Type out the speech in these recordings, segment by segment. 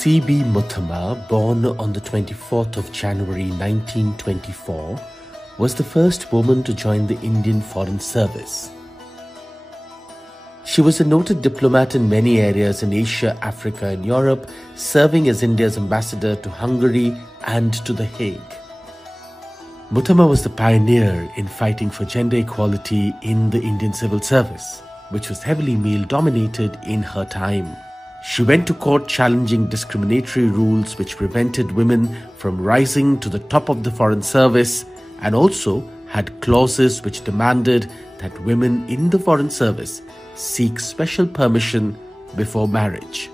C.B. Muthamma, born on the 24th of January 1924, was the first woman to join the Indian Foreign Service. She was a noted diplomat in many areas in Asia, Africa and Europe, serving as India's ambassador to Hungary and to the Hague. Muthamma was the pioneer in fighting for gender equality in the Indian civil service, which was heavily male-dominated in her time. She went to court challenging discriminatory rules which prevented women from rising to the top of the foreign service, and also had clauses which demanded that women in the foreign service seek special permission before marriage.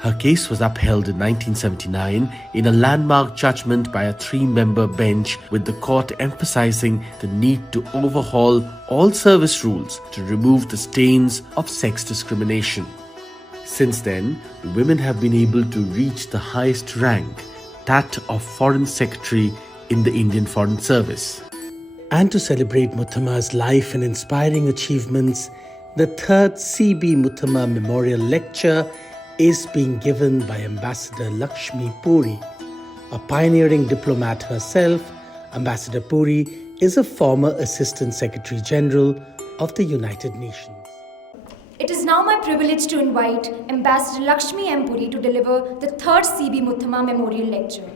Her case was upheld in 1979 in a landmark judgment by a 3-member bench, with the court emphasizing the need to overhaul all service rules to remove the stains of sex discrimination. Since then, women have been able to reach the highest rank, that of Foreign Secretary in the Indian Foreign Service. And to celebrate Muthamma's life and inspiring achievements, the 3rd C.B. Muthamma Memorial Lecture is being given by Ambassador Lakshmi Puri. A pioneering diplomat herself, Ambassador Puri is a former Assistant Secretary General of the United Nations. It is now my privilege to invite Ambassador Lakshmi M Puri to deliver the 3rd C.B. Muthamma Memorial Lecture.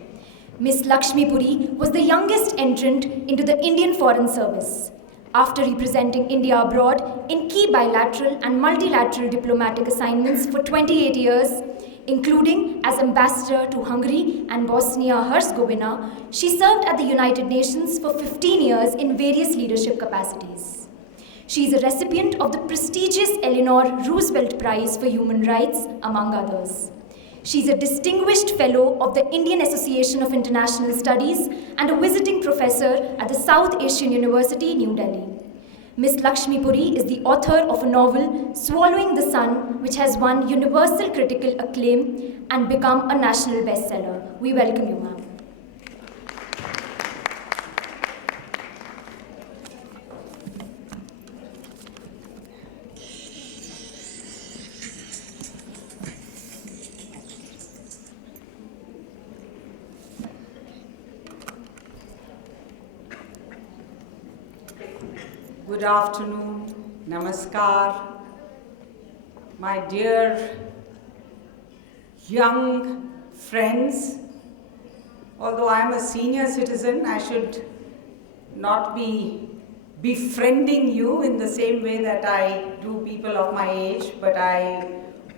Ms. Lakshmi Puri was the youngest entrant into the Indian Foreign Service. After representing India abroad in key bilateral and multilateral diplomatic assignments for 28 years, including as ambassador to Hungary and Bosnia-Herzegovina, she served at the United Nations for 15 years in various leadership capacities. She is a recipient of the prestigious Eleanor Roosevelt Prize for Human Rights, among others. She is a distinguished fellow of the Indian Association of International Studies and a visiting professor at the South Asian University, New Delhi. Ms. Lakshmi Puri is the author of a novel, Swallowing the Sun, which has won universal critical acclaim and become a national bestseller. We welcome you, ma'am. Good afternoon, namaskar, my dear young friends. Although I am a senior citizen, I should not be befriending you in the same way that I do people of my age, but I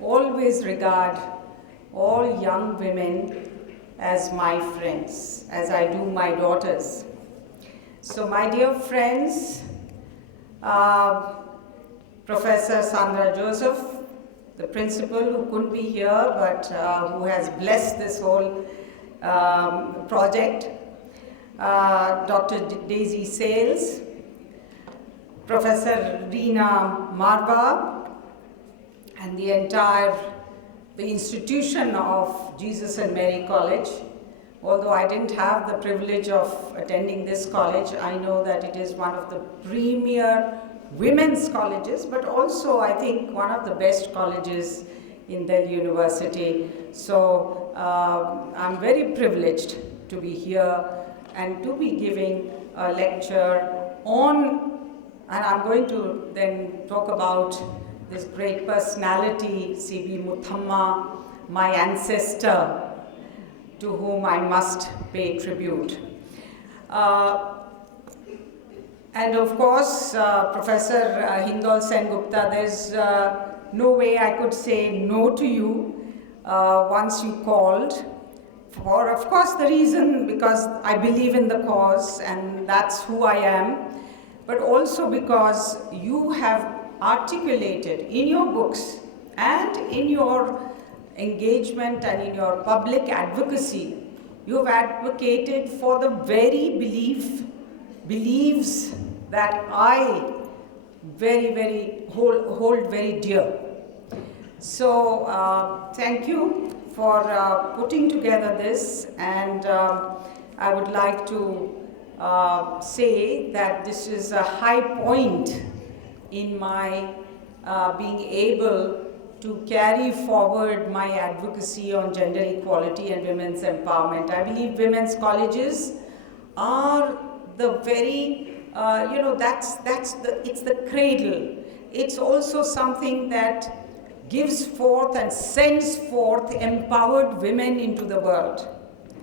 always regard all young women as my friends, as I do my daughters. So my dear friends, Professor Sandra Joseph, the principal who couldn't be here but who has blessed this whole project, Dr. Daisy Sales, Professor Reena Marva, and the institution of Jesus and Mary College. Although I didn't have the privilege of attending this college, I know that it is one of the premier women's colleges, but also I think one of the best colleges in Delhi University. So I'm very privileged to be here and to be giving a lecture on, and I'm going to then talk about this great personality, C.B. Muthamma, my ancestor, to whom I must pay tribute. And of course, Professor Hindol Sen Gupta, there's no way I could say no to you once you called. For, of course, the reason because I believe in the cause and that's who I am, but also because you have articulated in your books and in your engagement and in your public advocacy, you have advocated for the very beliefs that I hold very dear. So thank you for putting together this, and I would like to say that this is a high point in my being able to carry forward my advocacy on gender equality and women's empowerment. I believe women's colleges are the very, it's the cradle. It's also something that gives forth and sends forth empowered women into the world,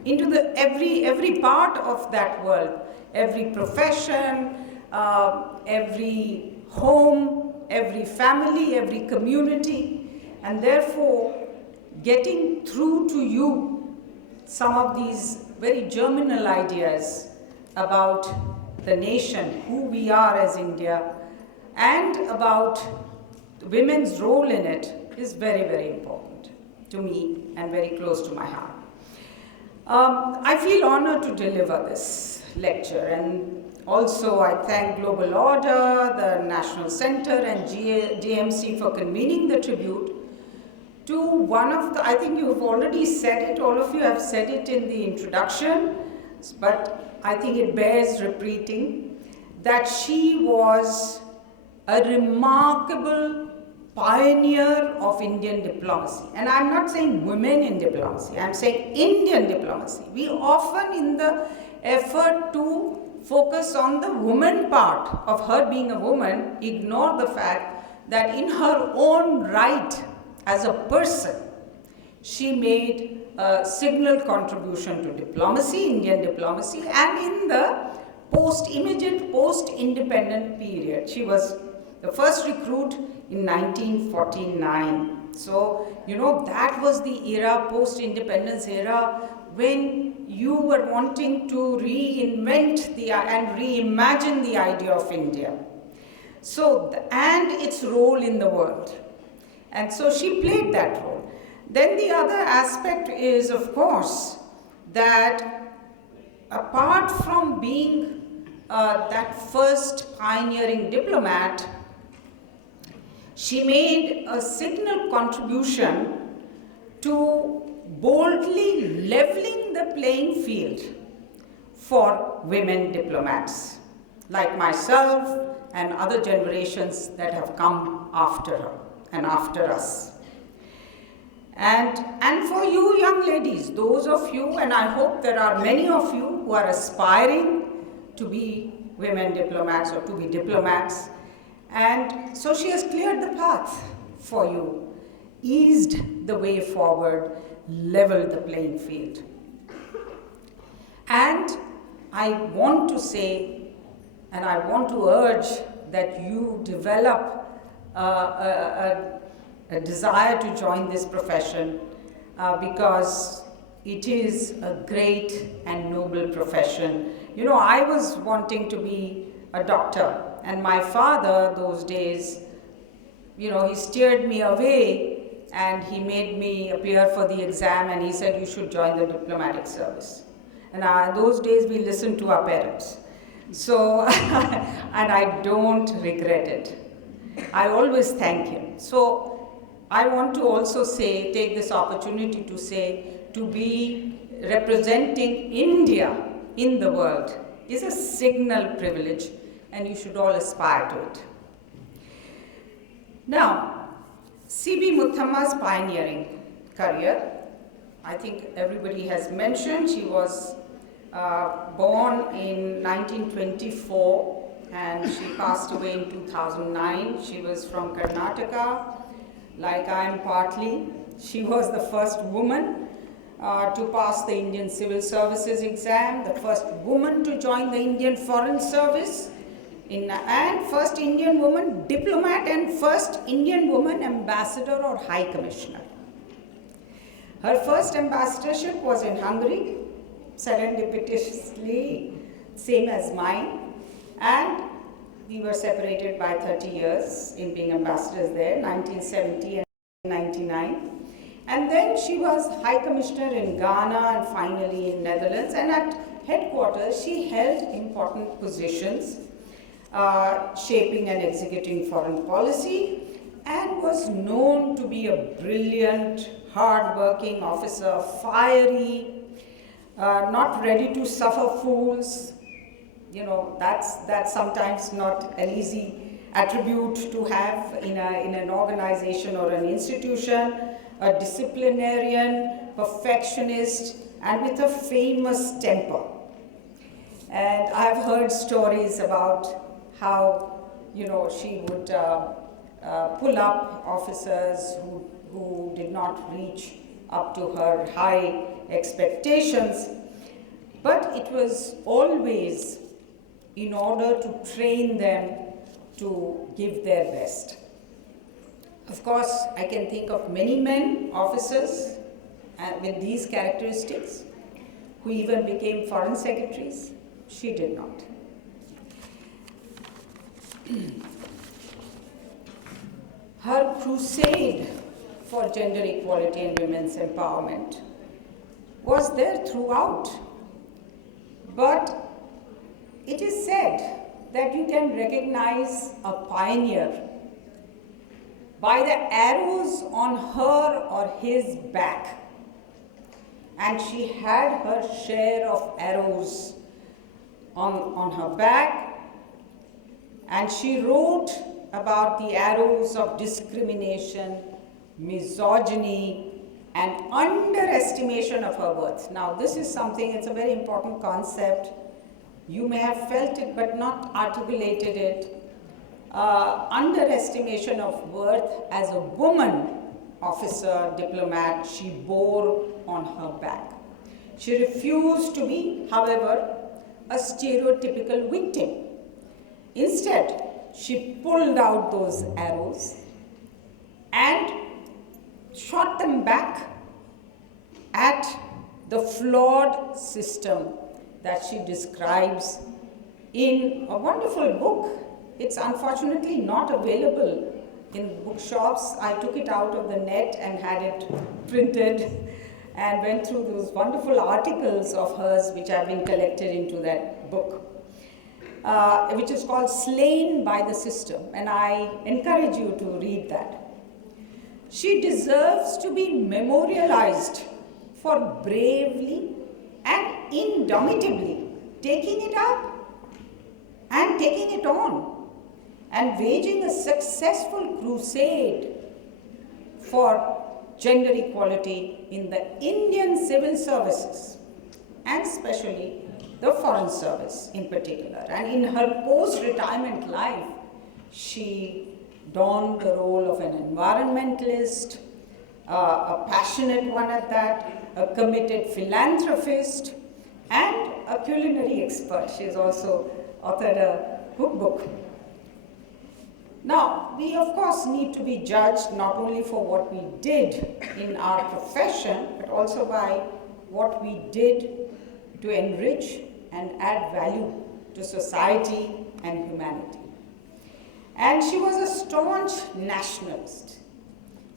into every part of that world, every profession, every home, every family, every community, and therefore getting through to you some of these very germinal ideas about the nation, who we are as India, and about women's role in it is very, very important to me and very close to my heart. I feel honored to deliver this lecture, and also I thank Global Order, the National Center, and GMC for convening the tribute to one of the, I think you've already said it, all of you have said it in the introduction, but I think it bears repeating, that she was a remarkable pioneer of Indian diplomacy. And I'm not saying women in diplomacy, I'm saying Indian diplomacy. We often, in the effort to focus on the woman part of her being a woman, ignore the fact that in her own right as a person, she made a signal contribution to diplomacy, Indian diplomacy, and in the immediate post-independent period. She was the first recruit in 1949. So, that was the era, post-independence era, when you were wanting to reinvent and reimagine the idea of India. So, and its role in the world. And so she played that role. Then the other aspect is, of course, that apart from being that first pioneering diplomat, she made a signal contribution to boldly leveling the playing field for women diplomats, like myself and other generations that have come after her and after us. And for you young ladies, those of you, and I hope there are many of you who are aspiring to be women diplomats or to be diplomats, and so she has cleared the path for you, eased the way forward, leveled the playing field. And I want to say, and I want to urge that you develop a desire to join this profession because it is a great and noble profession. I was wanting to be a doctor, and my father those days, he steered me away and he made me appear for the exam, and he said, you should join the diplomatic service. And those days we listened to our parents. So, and I don't regret it. I always thank him. So I want to also take this opportunity to say, to be representing India in the world is a signal privilege, and you should all aspire to it. Now, C.B. Muthamma's pioneering career, I think everybody has mentioned. She was born in 1924 and she passed away in 2009. She was from Karnataka, like I am partly. She was the first woman to pass the Indian Civil Services exam, the first woman to join the Indian Foreign Service, and first Indian woman diplomat and first Indian woman ambassador or high commissioner. Her first ambassadorship was in Hungary, serendipitously same as mine, and we were separated by 30 years in being ambassadors there, 1970 and 1999. And then she was High Commissioner in Ghana and finally in Netherlands, and at headquarters she held important positions, shaping and executing foreign policy, and was known to be a brilliant, hard-working officer, fiery, not ready to suffer fools. That's sometimes not an easy attribute to have in an organization or an institution, a disciplinarian, perfectionist, and with a famous temper. And I've heard stories about how, she would pull up officers who did not reach up to her high expectations, but it was always in order to train them to give their best. Of course, I can think of many men, officers, with these characteristics, who even became foreign secretaries. She did not. Her crusade for gender equality and women's empowerment was there throughout. But it is said that you can recognize a pioneer by the arrows on her or his back. And she had her share of arrows on her back, and she wrote about the arrows of discrimination, misogyny, and underestimation of her worth. Now, this is something, it's a very important concept. You may have felt it but not articulated it. Underestimation of worth as a woman officer, diplomat, she bore on her back. She refused to be, however, a stereotypical victim. Instead, she pulled out those arrows and shot them back at the flawed system that she describes in a wonderful book. It's unfortunately not available in bookshops. I took it out of the net and had it printed and went through those wonderful articles of hers which have been collected into that book, which is called Slain by the System, and I encourage you to read that. She deserves to be memorialized for bravely and indomitably taking it up and taking it on and waging a successful crusade for gender equality in the Indian civil services, and especially the foreign service in particular. And in her post-retirement life, she donned the role of an environmentalist, a passionate one at that, a committed philanthropist, and a culinary expert. She has also authored a cookbook. Now, we of course need to be judged not only for what we did in our profession, but also by what we did to enrich and add value to society and humanity. And she was a staunch nationalist.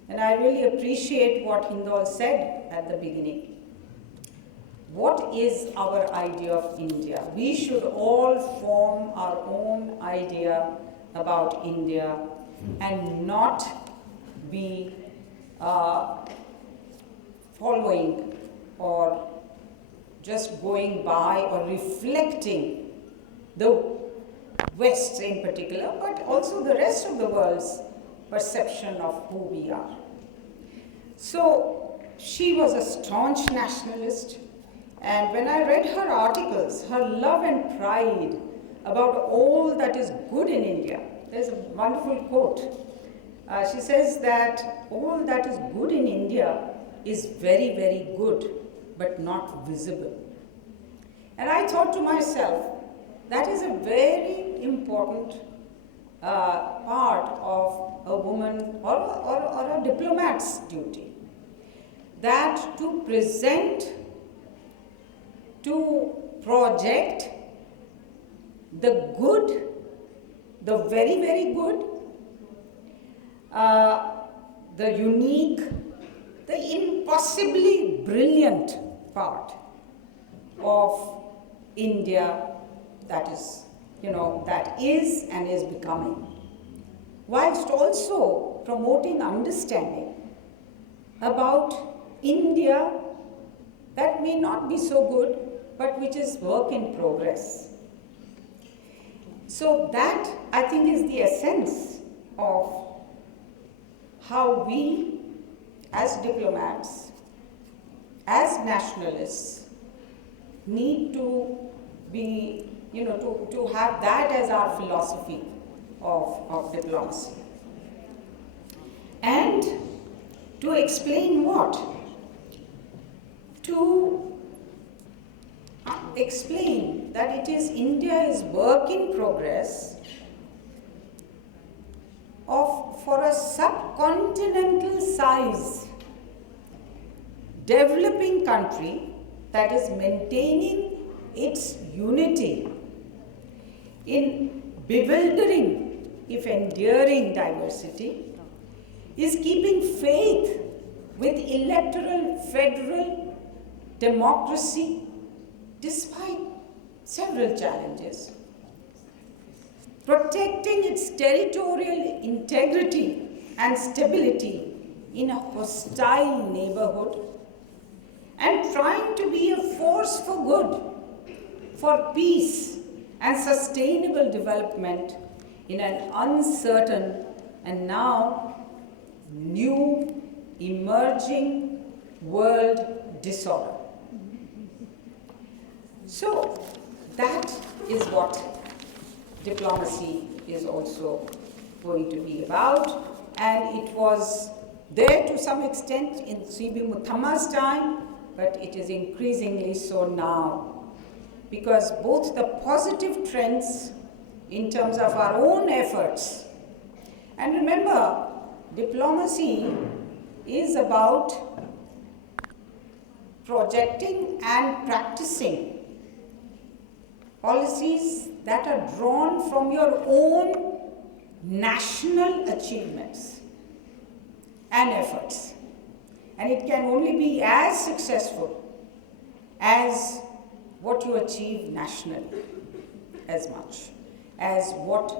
And I really appreciate what Hindol said at the beginning. What is our idea of India? We should all form our own idea about India and not be following or just going by or reflecting the West in particular, but also the rest of the world's perception of who we are. So she was a staunch nationalist, and when I read her articles, her love and pride about all that is good in India, there's a wonderful quote. She says that all that is good in India is very, very good, but not visible. And I thought to myself, that is a very important part of a woman or a diplomat's duty. That to present, to project the good, the very, very good, the unique, the impossibly brilliant part of India that is and is becoming, whilst also promoting understanding about India that may not be so good, but which is work in progress. So that, I think, is the essence of how we, as diplomats, as nationalists, need to be, to have that as our philosophy of diplomacy. And to explain what? To explain that it is India's work in progress for a subcontinental size developing country that is maintaining its unity in bewildering, if enduring diversity, is keeping faith with electoral federal democracy despite several challenges, protecting its territorial integrity and stability in a hostile neighborhood, and trying to be a force for good, for peace and sustainable development in an uncertain and now new emerging world disorder. So that is what diplomacy is also going to be about, and it was there to some extent in C.B. Muthamma's time, but it is increasingly so now, because both the positive trends in terms of our own efforts, and remember, diplomacy is about projecting and practicing policies that are drawn from your own national achievements and efforts. And it can only be as successful as what you achieve nationally, as much as what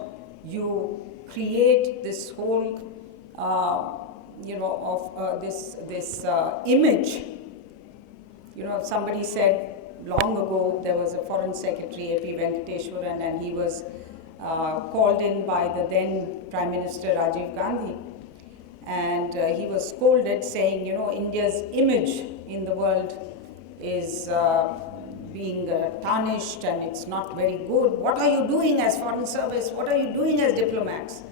you create this whole, this image. Somebody said long ago, there was a foreign secretary, A.P. Venkateshwaran, and he was called in by the then Prime Minister Rajiv Gandhi, and he was scolded saying, India's image in the world is being tarnished and it's not very good. What are you doing as foreign service? What are you doing as diplomats?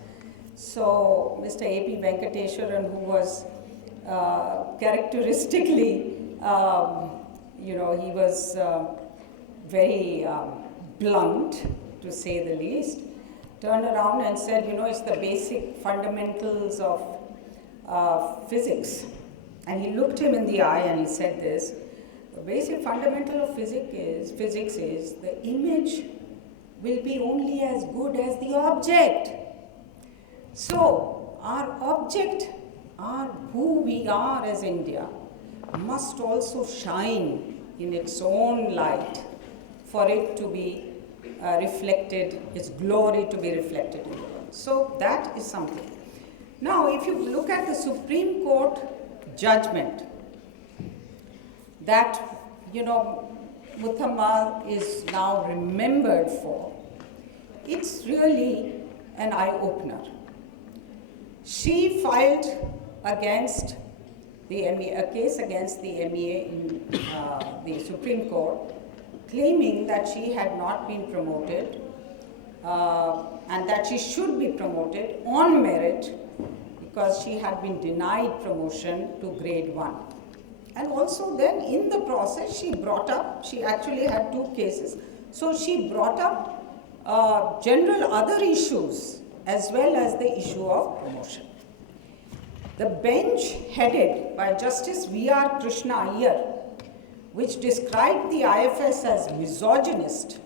So Mr. A.P. Venkateshwaran, who was characteristically, he was very blunt, to say the least, turned around and said, it's the basic fundamentals of physics. And he looked him in the eye and he said this: the basic fundamental of physics is the image will be only as good as the object. So our object, who we are as India, must also shine in its own light for it to be reflected, its glory to be reflected in the world. So that is something. Now, if you look at the Supreme Court judgment that, Muthamma is now remembered for, it's really an eye-opener. She filed against the MEA, a case against the MEA in the Supreme Court, claiming that she had not been promoted and that she should be promoted on merit because she had been denied promotion to grade 1. And also then in the process she actually had 2 cases. So she brought up general other issues as well as the issue of promotion. The bench headed by Justice V.R. Krishna Iyer, which described the IFS as misogynist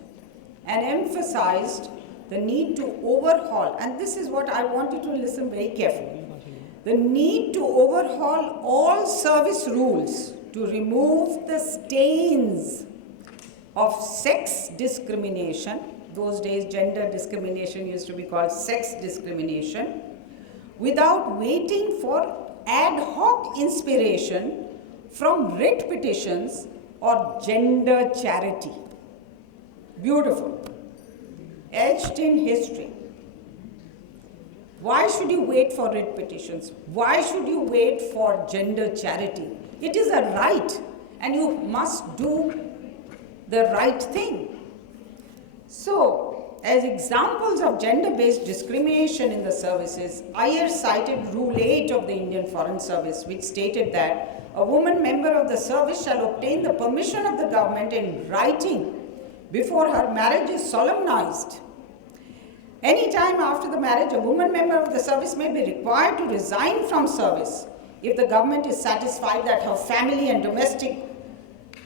and emphasized the need to overhaul, and this is what I want you to listen very carefully, the need to overhaul all service rules to remove the stains of sex discrimination. Those days gender discrimination used to be called sex discrimination, without waiting for ad hoc inspiration from writ petitions or gender charity. Beautiful. etched in history. Why should you wait for writ petitions? Why should you wait for gender charity? It is a right, and you must do the right thing. So, as examples of gender-based discrimination in the services, Iyer cited Rule 8 of the Indian Foreign Service, which stated that a woman member of the service shall obtain the permission of the government in writing before her marriage is solemnized. Any time after the marriage, a woman member of the service may be required to resign from service if the government is satisfied that her family and domestic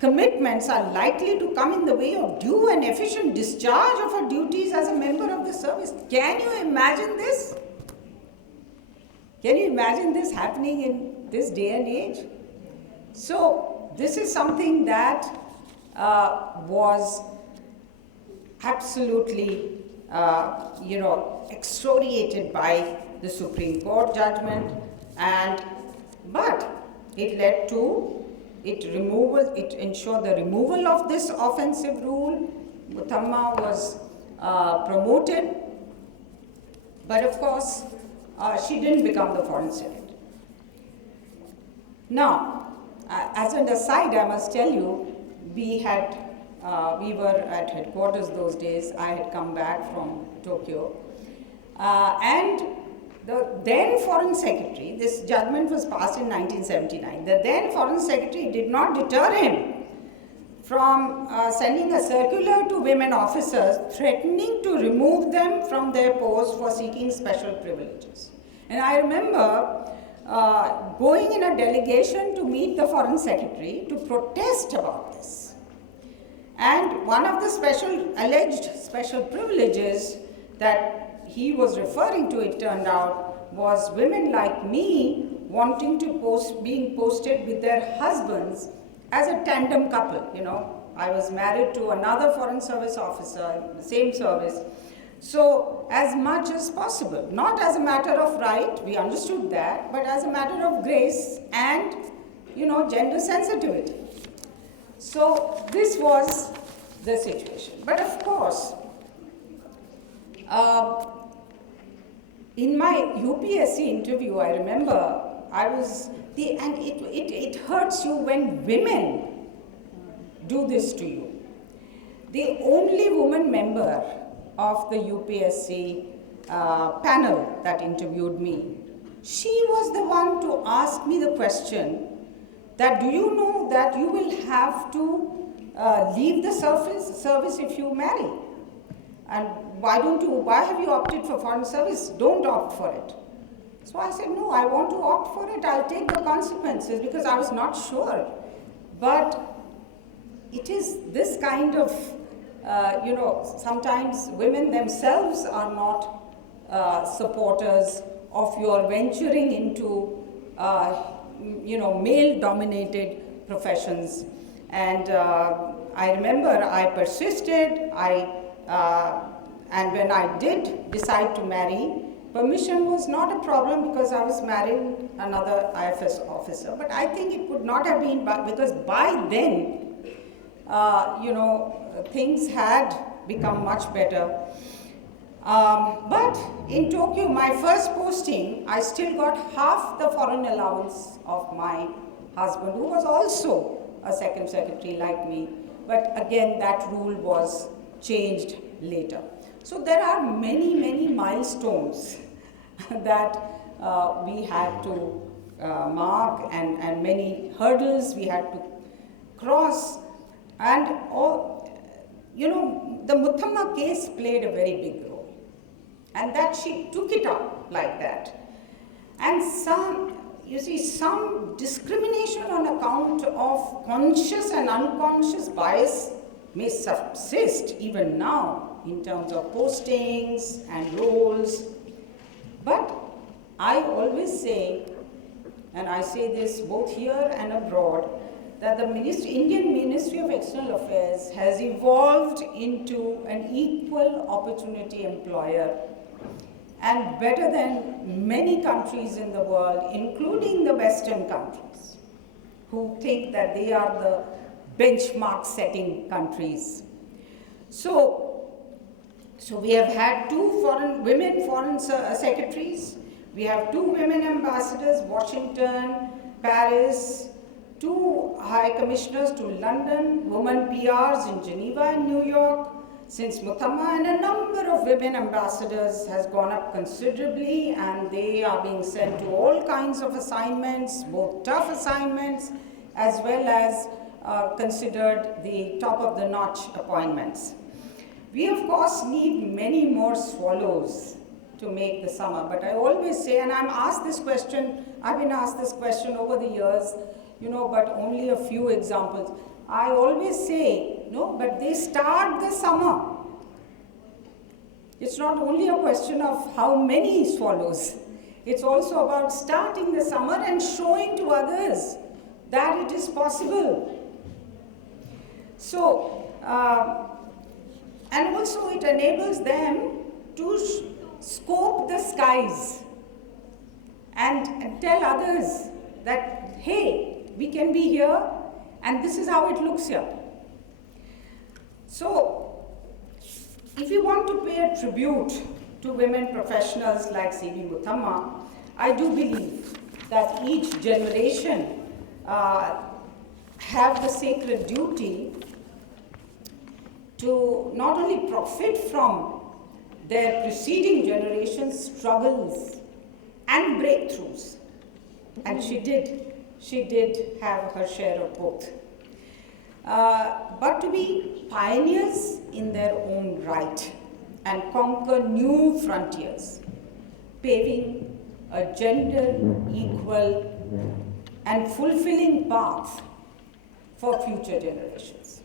commitments are likely to come in the way of due and efficient discharge of her duties as a member of the service. Can you imagine this? Can you imagine this happening in this day and age? So, this is something that was absolutely excoriated by the Supreme Court judgment, but it led to it ensured the removal of this offensive rule. Muthamma was promoted, but of course she didn't become the Foreign Secretary. Now, as an aside, I must tell you, we were at headquarters those days. I had come back from Tokyo, and the then Foreign Secretary, this judgment was passed in 1979, the then Foreign Secretary did not deter him from sending a circular to women officers threatening to remove them from their post for seeking special privileges. And I remember going in a delegation to meet the Foreign Secretary to protest about this. And one of the alleged special privileges that he was referring to, it turned out, was women like me wanting to being posted with their husbands as a tandem couple. I was married to another Foreign Service officer in the same service. So, as much as possible, not as a matter of right, we understood that, but as a matter of grace and, gender sensitivity. So, this was the situation. But of course, in my UPSC interview, I remember it hurts you when women do this to you. The only woman member of the UPSC panel that interviewed me, she was the one to ask me the question that, do you know that you will have to leave the service if you marry? And why have you opted for Foreign Service? Don't opt for it. So I said, no, I want to opt for it. I'll take the consequences, because I was not sure. But it is this kind of, sometimes women themselves are not supporters of your venturing into, male-dominated professions. And I remember I persisted, and when I did decide to marry, permission was not a problem because I was marrying another IFS officer. But I think it would not have been, because by then, things had become much better. But in Tokyo, my first posting, I still got half the foreign allowance of my husband, who was also a second secretary like me. But again, that rule was changed later. So there are many, many milestones that we had to mark, and many hurdles we had to cross. And the Muthamma case played a very big role, and that she took it up like that. And some discrimination on account of conscious and unconscious bias may subsist even now in terms of postings and roles. But I always say, and I say this both here and abroad, that the Indian Ministry of External Affairs has evolved into an equal opportunity employer, and better than many countries in the world, including the Western countries, who think that they are the benchmark setting countries. So, So we have had two women foreign secretaries, we have two women ambassadors, Washington, Paris, two high commissioners to London, women PRs in Geneva and New York since Muthamma, and a number of women ambassadors has gone up considerably, and they are being sent to all kinds of assignments, both tough assignments as well as considered the top of the notch appointments. We of course need many more swallows to make the summer, but I always say, and I've been asked this question over the years, but only a few examples. I always say, but they start the summer. It's not only a question of how many swallows, it's also about starting the summer and showing to others that it is possible. So, and also it enables them to scope the skies and tell others that, hey, we can be here and this is how it looks here. So, if you want to pay a tribute to women professionals like C.B. Muthamma, I do believe that each generation have the sacred duty to not only profit from their preceding generation's struggles and breakthroughs, and she did have her share of both, but to be pioneers in their own right and conquer new frontiers, paving a gender equal and fulfilling path for future generations.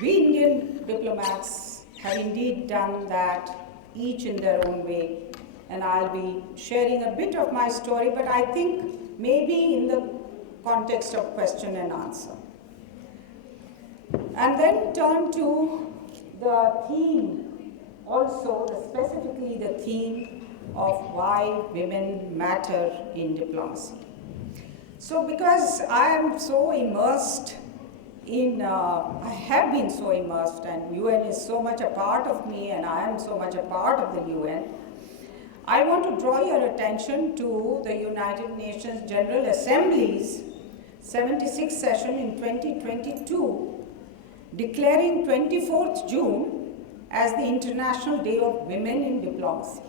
We Indian diplomats have indeed done that, each in their own way, and I'll be sharing a bit of my story, but I think maybe in the context of question and answer. And then turn to the theme, also specifically the theme of why women matter in diplomacy. So because I am so immersed I have been so immersed, and UN is so much a part of me, and I am so much a part of the UN, I want to draw your attention to the United Nations General Assembly's 76th session in 2022, declaring 24th June as the International Day of Women in Diplomacy.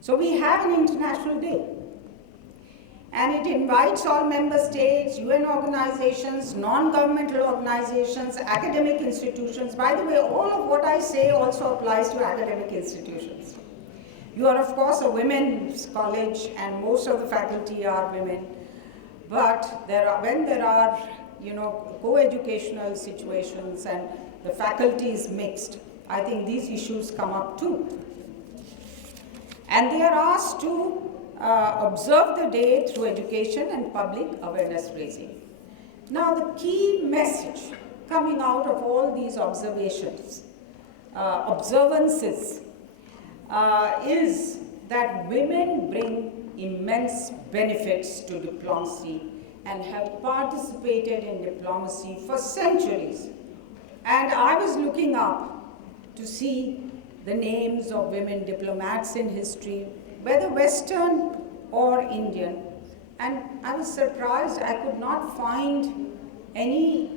So we have an international day, and it invites all member states, UN organizations, non-governmental organizations, academic institutions. By the way, all of what I say also applies to academic institutions. You are, of course, a women's college, and most of the faculty are women. But when there are, co-educational situations and the faculty is mixed, I think these issues come up too. And they are asked to observe the day through education and public awareness raising. Now, the key message coming out of all these observances, is that women bring immense benefits to diplomacy and have participated in diplomacy for centuries. And I was looking up to see the names of women diplomats in history, whether Western or Indian, and I was surprised I could not find any.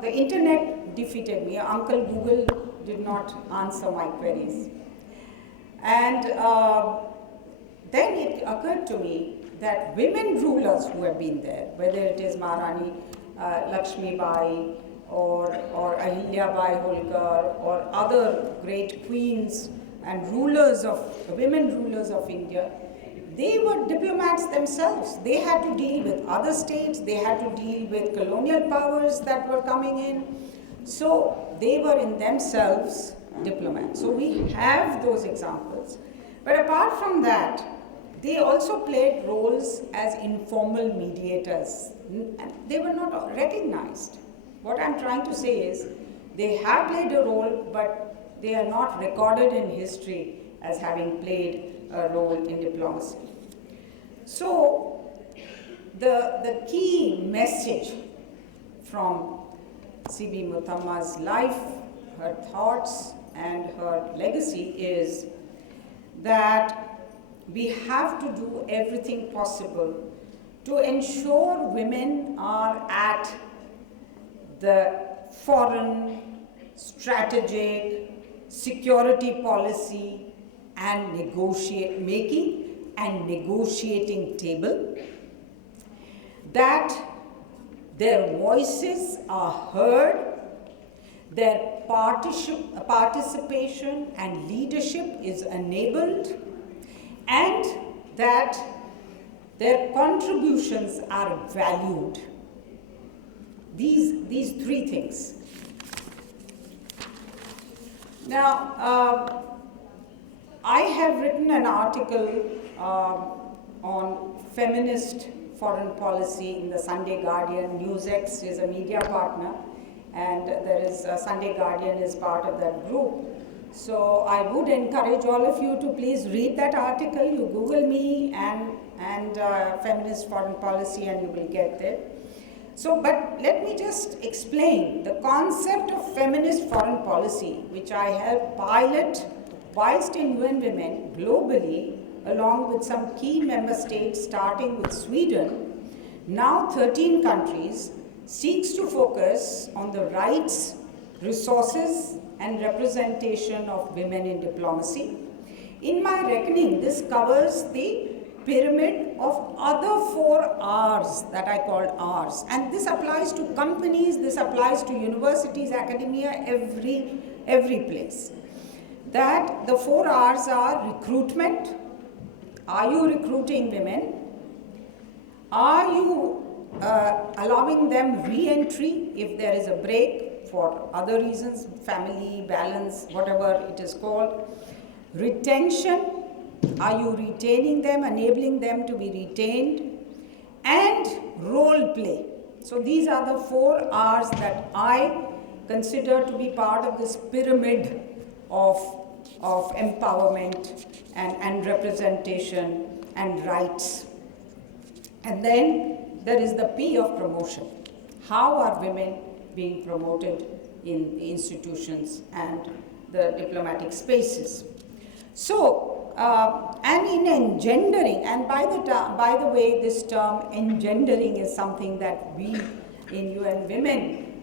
The internet defeated me. Uncle Google did not answer my queries. And then it occurred to me that women rulers who have been there, whether it is Maharani Lakshmi Bai or Ahilya Bai Holkar or other great queens and women rulers of India, they were diplomats themselves. They had to deal with other states, they had to deal with colonial powers that were coming in. So they were in themselves diplomats. So we have those examples. But apart from that, they also played roles as informal mediators. They were not recognized. What I'm trying to say is, they have played a role, but they are not recorded in history as having played a role in diplomacy. So, the key message from C.B. Muthamma's life, her thoughts, and her legacy is that we have to do everything possible to ensure women are at the foreign, strategic, security policy and negotiating table, that their voices are heard, their participation and leadership is enabled, and that their contributions are valued. These three things. Now, I have written an article on feminist foreign policy in the Sunday Guardian. NewsX is a media partner, and there is Sunday Guardian is part of that group. So I would encourage all of you to please read that article. You Google me and feminist foreign policy and you will get there. So, but let me just explain the concept of feminist foreign policy, which I helped pilot whilst in UN Women globally, along with some key member states, starting with Sweden. Now 13 countries, seeks to focus on the rights, resources, and representation of women in diplomacy. In my reckoning, this covers the pyramid of other 4 R's that I called R's. And this applies to companies, this applies to universities, academia, every place. That the 4 R's are recruitment. Are you recruiting women? Are you allowing them re-entry if there is a break for other reasons, family, balance, whatever it is called? Retention. Are you retaining them, enabling them to be retained? And role play. So these are the 4 R's that I consider to be part of this pyramid of empowerment and representation and rights. And then there is the P of promotion. How are women being promoted in the institutions and the diplomatic spaces? So, and in engendering, and by the way, this term engendering is something that we in UN Women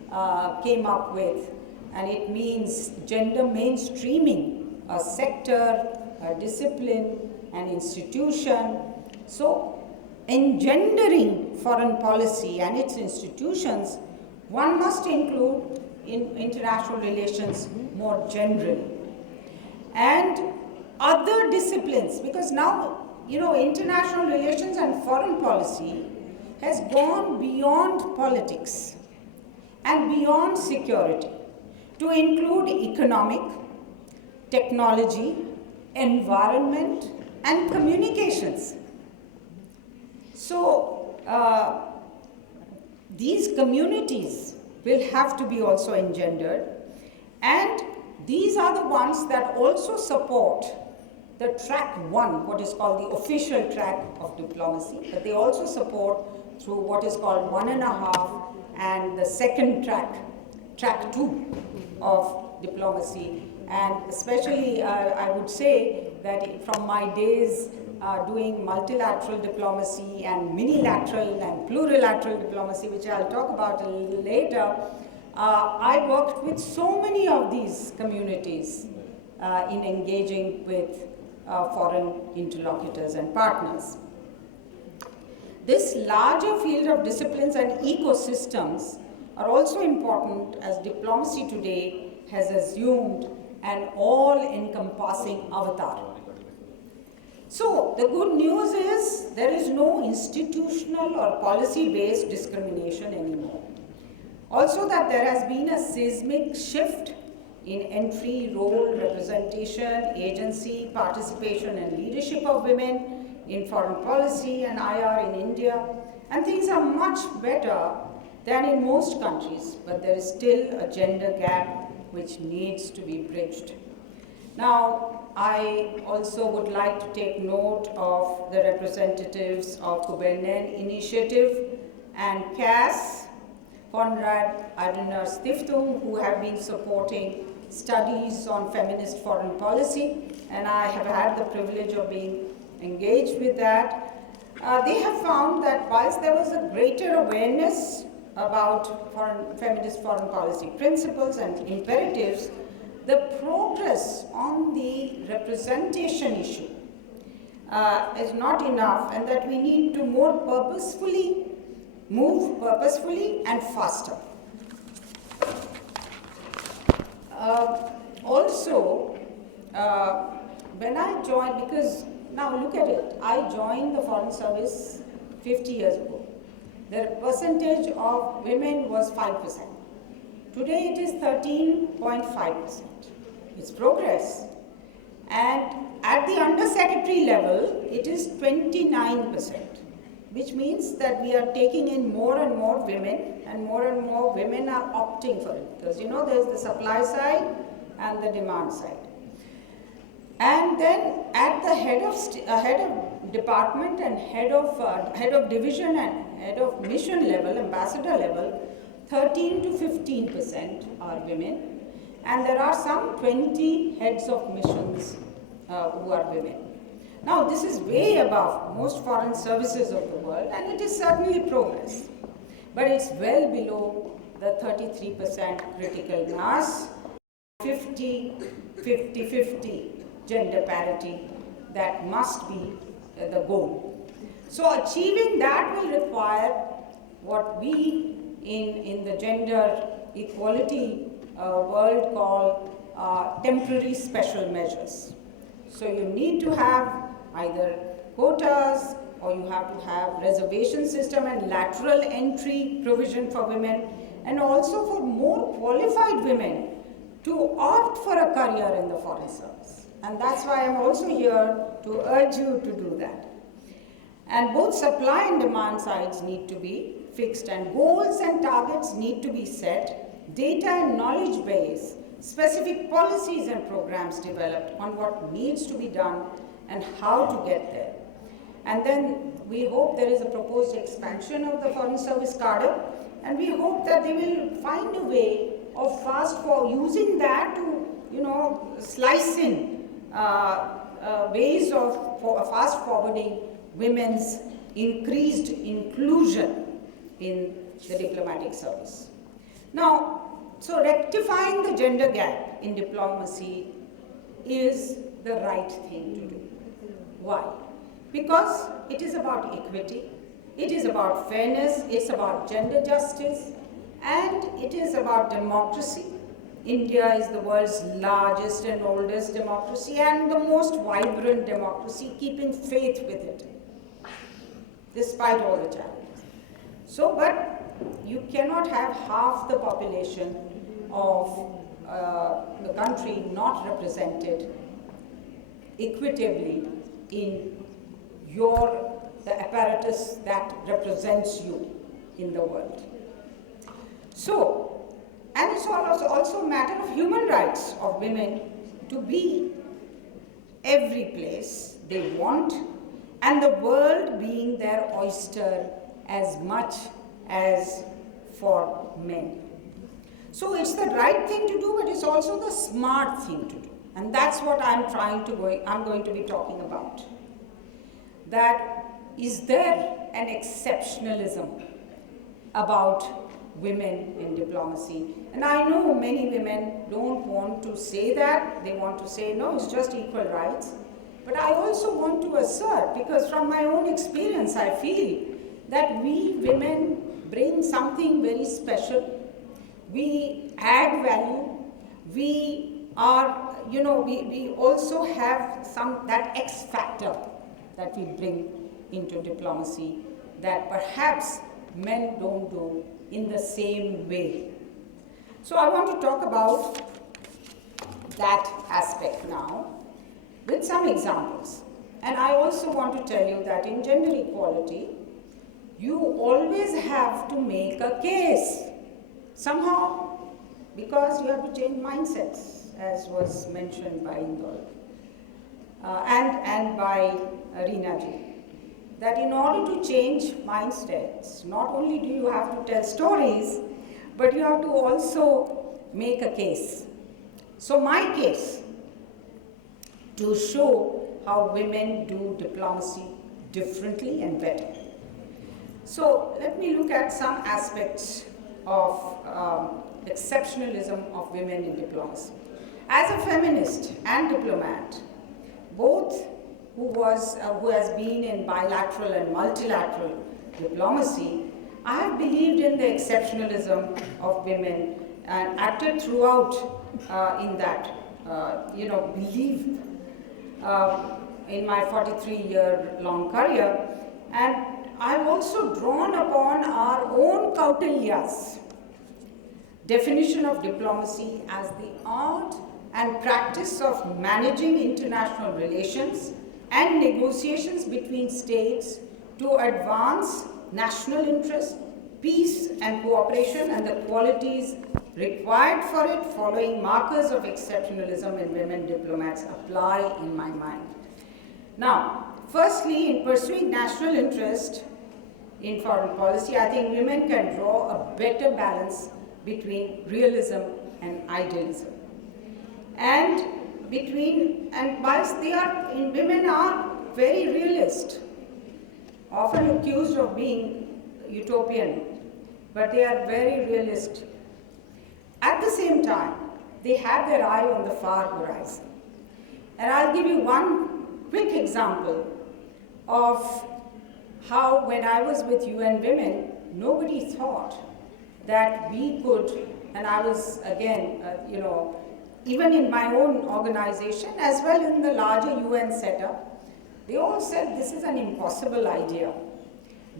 came up with, and it means gender mainstreaming, a sector, a discipline, an institution. So, engendering foreign policy and its institutions, one must include in international relations more generally. And other disciplines, because now, international relations and foreign policy has gone beyond politics and beyond security to include economic, technology, environment, and communications. So, these communities will have to be also engendered, and these are the ones that also support the track 1, what is called the official track of diplomacy, but they also support through what is called 1.5 and the second track 2 of diplomacy. And especially I would say that from my days doing multilateral diplomacy and minilateral and plurilateral diplomacy, which I'll talk about a little later, I worked with so many of these communities in engaging with foreign interlocutors and partners. This larger field of disciplines and ecosystems are also important, as diplomacy today has assumed an all-encompassing avatar. So the good news is there is no institutional or policy-based discrimination anymore. Also that there has been a seismic shift in entry, role, representation, agency, participation and leadership of women in foreign policy and IR in India. And things are much better than in most countries, but there is still a gender gap which needs to be bridged. Now, I also would like to take note of the representatives of Kubernen Initiative and CAS, Konrad Adenauer Stiftung, who have been supporting studies on feminist foreign policy, and I have had the privilege of being engaged with that. They have found that whilst there was a greater awareness about feminist foreign policy principles and imperatives, the progress on the representation issue is not enough, and that we need to move purposefully and faster. Also, when I joined, because now look at it, I joined the Foreign Service 50 years ago. The percentage of women was 5%. Today it is 13.5%. It's progress. And at the undersecretary level, it is 29%, which means that we are taking in more and more women, and more women are opting for it. Because there's the supply side and the demand side. And then at the head of department and head of division and head of mission level, ambassador level, 13 to 15% are women, and there are some 20 heads of missions who are women. Now this is way above most foreign services of the world, and it is certainly progress, but it's well below the 33% critical mass, 50-50 gender parity that must be the goal. So achieving that will require what we in the gender equality world call temporary special measures. So you need to have either quotas, or you have to have reservation system and lateral entry provision for women, and also for more qualified women to opt for a career in the foreign service. And that's why I'm also here to urge you to do that. And both supply and demand sides need to be fixed, and goals and targets need to be set, data and knowledge base, specific policies and programs developed on what needs to be done and how to get there. And then we hope there is a proposed expansion of the Foreign Service cadre, and we hope that they will find a way of using that to, slice in ways of fast forwarding women's increased inclusion in the diplomatic service. Now, so rectifying the gender gap in diplomacy is the right thing to do. Why? Because it is about equity, it is about fairness, it's about gender justice, and it is about democracy. India is the world's largest and oldest democracy and the most vibrant democracy, keeping faith with it, despite all the challenges. So, but you cannot have half the population of the country not represented equitably in the apparatus that represents you in the world. So, and it's also a matter of human rights of women to be every place they want, and the world being their oyster as much as for men. So it's the right thing to do, but it's also the smart thing to do. And that's what I'm going to be talking about. That is there an exceptionalism about women in diplomacy? And I know many women don't want to say that. They want to say, no, it's just equal rights. But I also want to assert, because from my own experience, I feel that we women bring something very special. We add value. We are, we also have that X factor that we bring into diplomacy that perhaps men don't do in the same way. So I want to talk about that aspect now with some examples. And I also want to tell you that in gender equality, you always have to make a case somehow, because you have to change mindsets, as was mentioned by Indol and by Reena ji. That in order to change mindsets, not only do you have to tell stories, but you have to also make a case. So my case, to show how women do diplomacy differently and better. So let me look at some aspects of exceptionalism of women in diplomacy. As a feminist and diplomat, both who has been in bilateral and multilateral diplomacy, I have believed in the exceptionalism of women and acted throughout in that, belief in my 43-year-long career. And I've also drawn upon our own Kautilya's definition of diplomacy as the art and practice of managing international relations and negotiations between states to advance national interest, peace and cooperation, and the qualities required for it, following markers of exceptionalism in women diplomats, apply in my mind. Now, firstly, in pursuing national interest in foreign policy, I think women can draw a better balance between realism and idealism. And whilst women are very realist, often accused of being utopian, but they are very realist. At the same time, they have their eye on the far horizon. And I'll give you one quick example of how, when I was with UN Women, nobody thought that we could, and I was again, even in my own organization as well in the larger UN setup, they all said this is an impossible idea,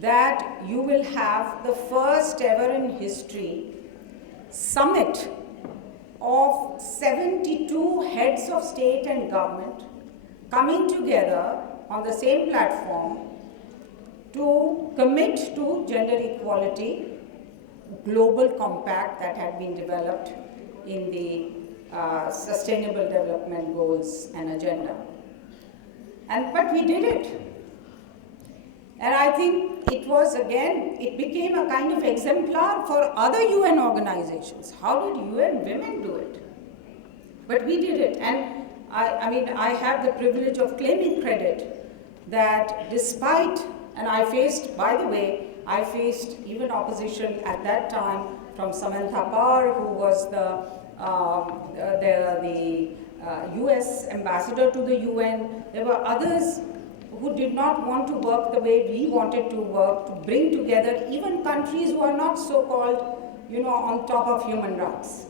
that you will have the first ever in history summit of 72 heads of state and government coming together on the same platform to commit to gender equality, global compact that had been developed in the Sustainable Development Goals and Agenda. But we did it. And I think it became a kind of exemplar for other UN organizations. How did UN Women do it? But we did it. And I have the privilege of claiming credit that despite, and I faced even opposition at that time from Samantha Power, who was the US ambassador to the UN. There were others who did not want to work the way we wanted to work, to bring together even countries who are not so-called, on top of human rights.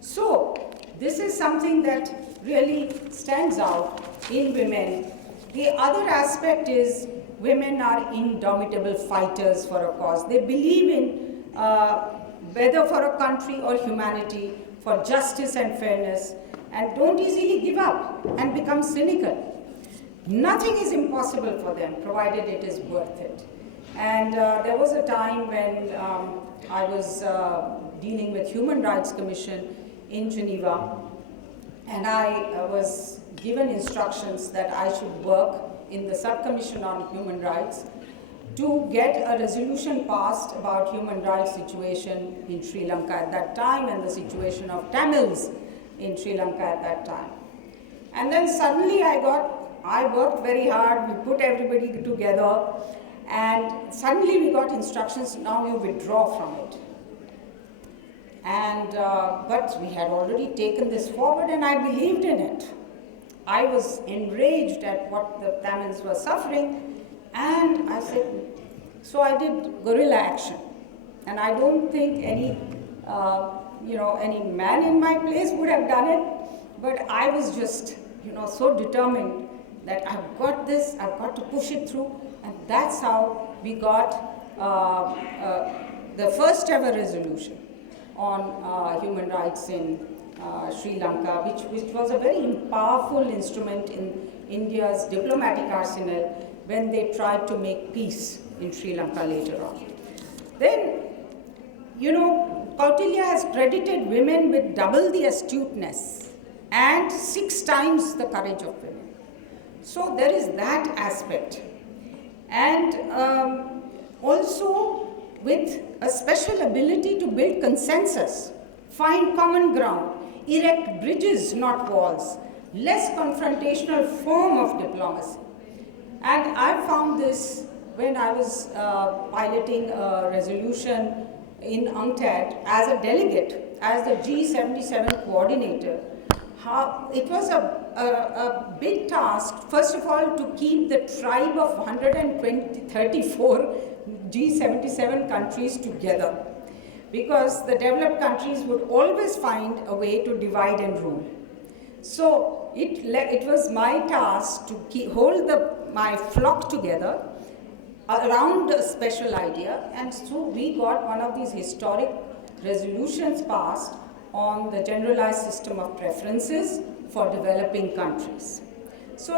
So this is something that really stands out in women. The other aspect is women are indomitable fighters for a cause. They believe in, whether for a country or humanity, for justice and fairness, and don't easily give up and become cynical. Nothing is impossible for them, provided it is worth it. And there was a time when I was dealing with Human Rights Commission in Geneva, and I was given instructions that I should work in the subcommission on human rights to get a resolution passed about human rights situation in Sri Lanka at that time and the situation of Tamils in Sri Lanka at that time. And then suddenly I worked very hard, we put everybody together, and suddenly we got instructions, now you withdraw from it. And, but we had already taken this forward and I believed in it. I was enraged at what the Tamils were suffering, and I said, so I did guerrilla action. And I don't think any man in my place would have done it, but I was just, so determined that I've got this, I've got to push it through, and that's how we got the first ever resolution on human rights in Sri Lanka, which was a very powerful instrument in India's diplomatic arsenal when they tried to make peace in Sri Lanka later on. Then, Kautilya has credited women with double the astuteness and 6 times the courage of women. So there is that aspect. And also with a special ability to build consensus, find common ground, erect bridges, not walls, less confrontational form of diplomacy. And I found this when I was piloting a resolution in UNCTAD as a delegate, as the G77 coordinator. How it was a big task, first of all, to keep the tribe of 134 G77 countries together, because the developed countries would always find a way to divide and rule. So it was my task to hold my flock together around a special idea, and so we got one of these historic resolutions passed on the generalized system of preferences for developing countries. So,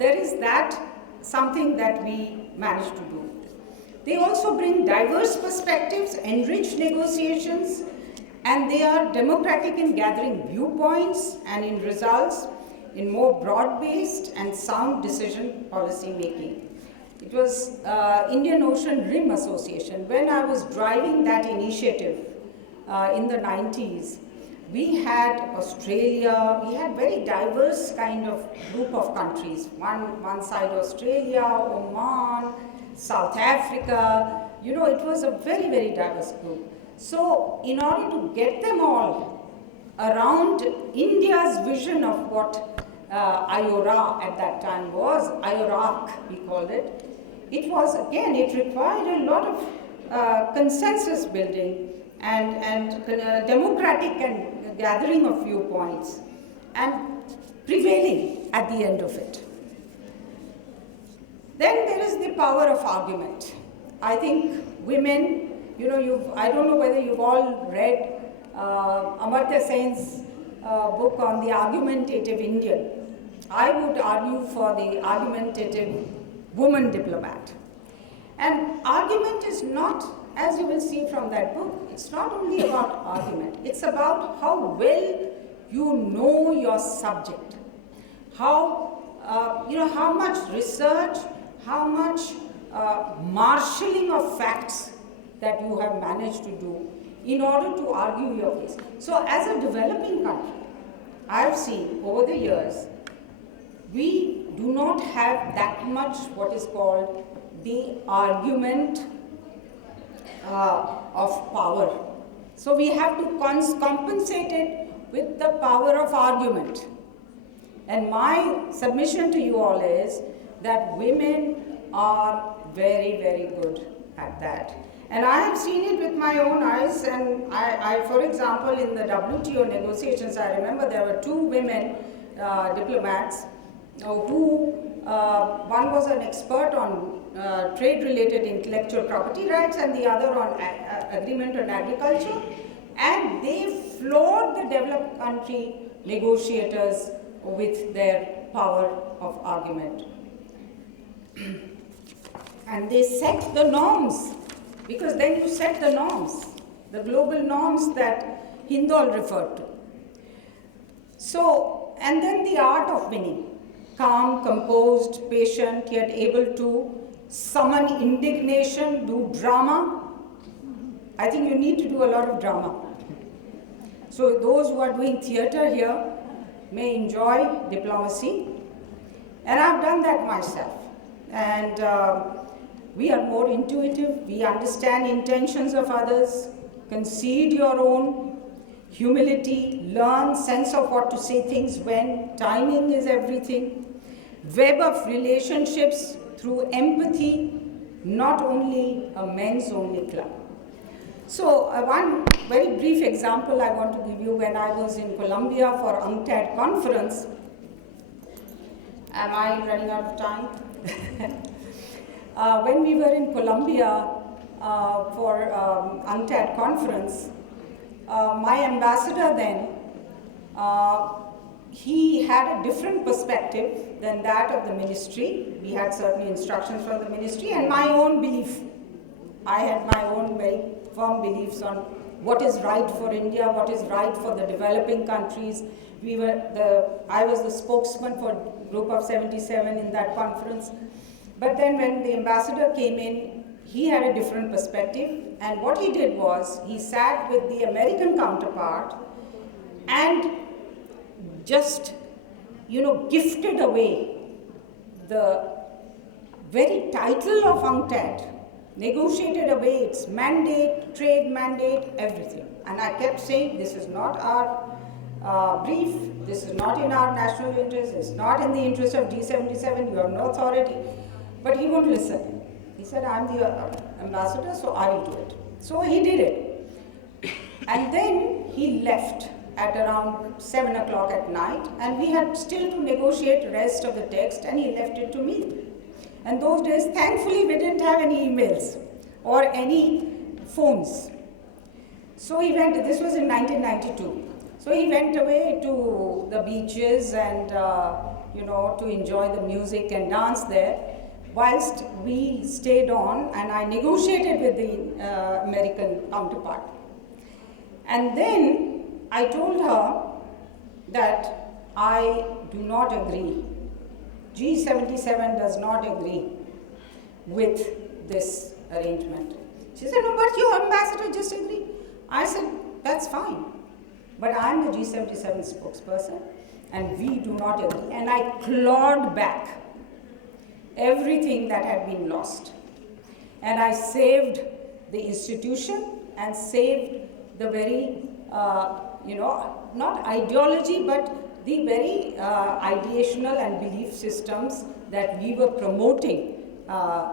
there is that something that we managed to do. They also bring diverse perspectives, enrich negotiations, and they are democratic in gathering viewpoints and in results in more broad-based and sound decision policy making. It was Indian Ocean Rim Association. When I was driving that initiative in the 90s, we had Australia, we had very diverse kind of group of countries. One side Australia, Oman, South Africa, it was a very, very diverse group. So in order to get them all around India's vision of what IORA at that time was, IORAC we called it, it required a lot of consensus building and democratic and gathering of viewpoints and prevailing at the end of it. Then there is the power of argument. I think women, I don't know whether you've all read Amartya Sen's book on the argumentative Indian. I would argue for the argumentative woman diplomat. And argument is not, as you will see from that book, it's not only about argument, it's about how well you know your subject, how much research, how much marshalling of facts that you have managed to do in order to argue your case. So as a developing country, I have seen over the years, we do not have that much what is called the argument of power. So we have to compensate it with the power of argument. And my submission to you all is that women are very, very good at that. And I have seen it with my own eyes, and I for example, in the WTO negotiations, I remember there were two women diplomats who, one was an expert on trade-related intellectual property rights and the other on agreement on agriculture, and they floored the developed country negotiators with their power of argument. And they set the norms, because then you set the norms, the global norms that Hindol referred to. So, and then the art of winning. Calm, composed, patient, yet able to summon indignation, do drama. I think you need to do a lot of drama. So those who are doing theater here may enjoy diplomacy. And I've done that myself. And we are more intuitive, we understand intentions of others, concede your own, humility, learn, sense of what to say things when, timing is everything, web of relationships through empathy, not only a men's only club. So one very brief example I want to give you. When I was in Colombia for UNCTAD conference, am I running out of time? When we were in Colombia for UNCTAD conference, my ambassador then, he had a different perspective than that of the ministry. We had certain instructions from the ministry and my own belief. I had my own very firm beliefs on what is right for India, what is right for the developing countries. I was the spokesman for Group of 77 in that conference. But then when the ambassador came in, he had a different perspective, and what he did was, he sat with the American counterpart and just, gifted away the very title of UNCTAD, negotiated away its mandate, trade mandate, everything. And I kept saying, this is not our brief, this is not in our national interest, it's not in the interest of G77, you have no authority. But he won't listen. He said, I'm the ambassador, so I will do it. So he did it. And then he left at around 7 o'clock at night, and we had still to negotiate the rest of the text, and he left it to me. And those days, thankfully, we didn't have any emails or any phones. So he went, this was in 1992. So he went away to the beaches and, to enjoy the music and dance there, whilst we stayed on, and I negotiated with the American counterpart. And then I told her that I do not agree. G77 does not agree with this arrangement. She said, no, but your ambassador just agreed. I said, that's fine. But I'm the G77 spokesperson, and we do not agree. And I clawed back everything that had been lost. And I saved the institution and saved the very, not ideology, but the very ideational and belief systems that we were promoting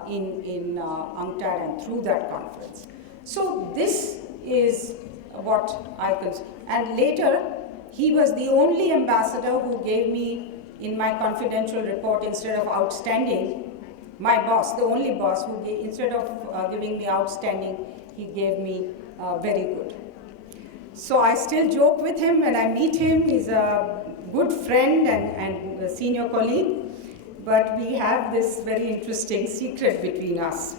in UNCTAD and through that conference. So this is what I consider. And later, he was the only ambassador who gave me, in my confidential report, instead of outstanding, my boss, the only boss who gave, instead of giving me outstanding, he gave me very good. So I still joke with him when I meet him. He's a good friend and a senior colleague, but we have this very interesting secret between us.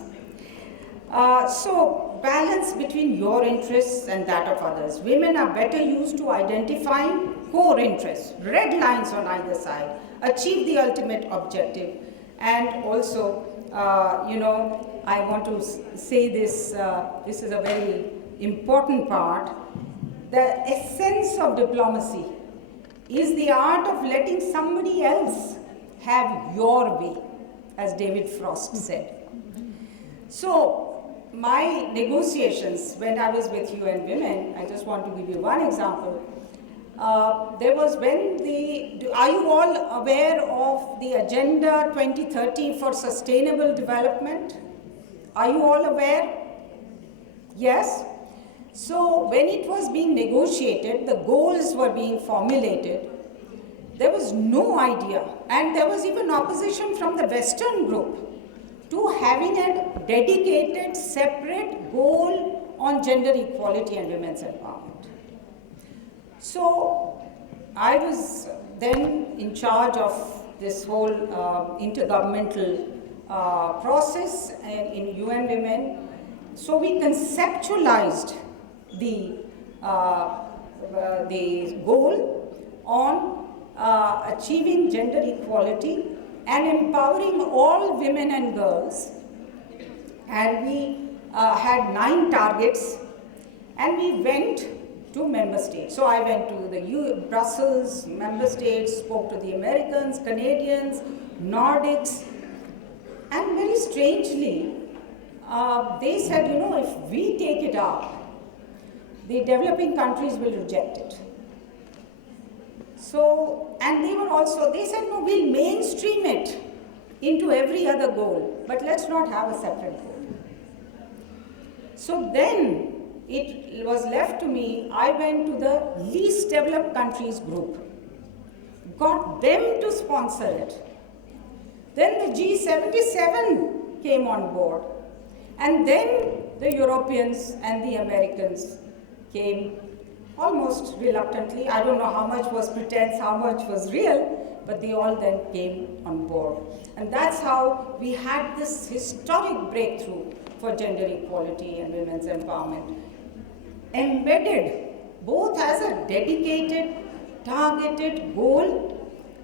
So balance between your interests and that of others. Women are better used to identifying core interests, red lines on either side, achieve the ultimate objective. And also, I want to say this, this is a very important part. The essence of diplomacy is the art of letting somebody else have your way, as David Frost said. So, my negotiations when I was with UN Women, I just want to give you one example. There was when are you all aware of the Agenda 2030 for Sustainable Development? Are you all aware? Yes? So when it was being negotiated, the goals were being formulated, there was no idea, and there was even opposition from the Western group to having a dedicated, separate goal on gender equality and women's empowerment. So I was then in charge of this whole intergovernmental process in UN Women. So we conceptualized the goal on achieving gender equality and empowering all women and girls. And we had 9 targets, and we went to member states. So I went to the Brussels, member states, spoke to the Americans, Canadians, Nordics, and very strangely, they said, if we take it up, the developing countries will reject it. So, and they said, no, we'll mainstream it into every other goal, but let's not have a separate goal. So then, it was left to me, I went to the least developed countries group, got them to sponsor it. Then the G77 came on board, and then the Europeans and the Americans came almost reluctantly. I don't know how much was pretense, how much was real, but they all then came on board. And that's how we had this historic breakthrough for gender equality and women's empowerment, embedded both as a dedicated, targeted goal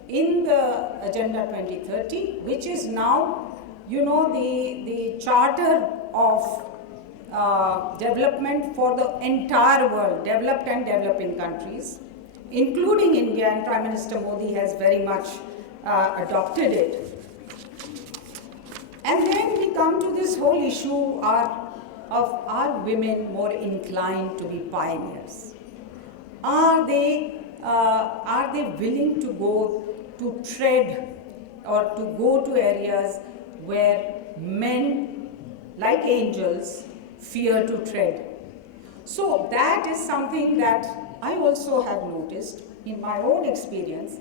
in the Agenda 2030, which is now, the charter of development for the entire world, developed and developing countries, including India, and Prime Minister Modi has very much adopted it. And then we come to this whole issue of are women more inclined to be pioneers? Are they willing to go to tread or to go to areas where men, like angels, fear to tread? So that is something that I also have noticed in my own experience.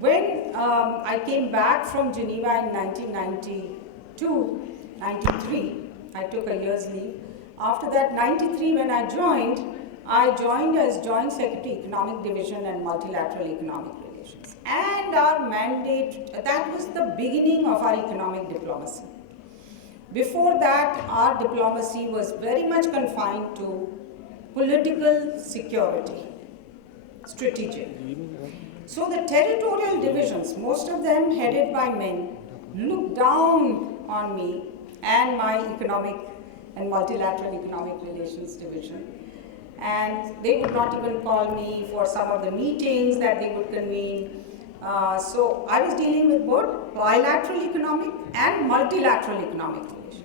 When I came back from Geneva in 1993, I took a year's leave. After that, 93, when I joined as Joint Secretary, Economic Division and Multilateral Economic Relations. And our mandate, that was the beginning of our economic diplomacy. Before that, our diplomacy was very much confined to political security, strategic. So the territorial divisions, most of them headed by men, looked down on me and my economic and multilateral economic relations division. And they would not even call me for some of the meetings that they would convene. So I was dealing with both bilateral economic and multilateral economic relations.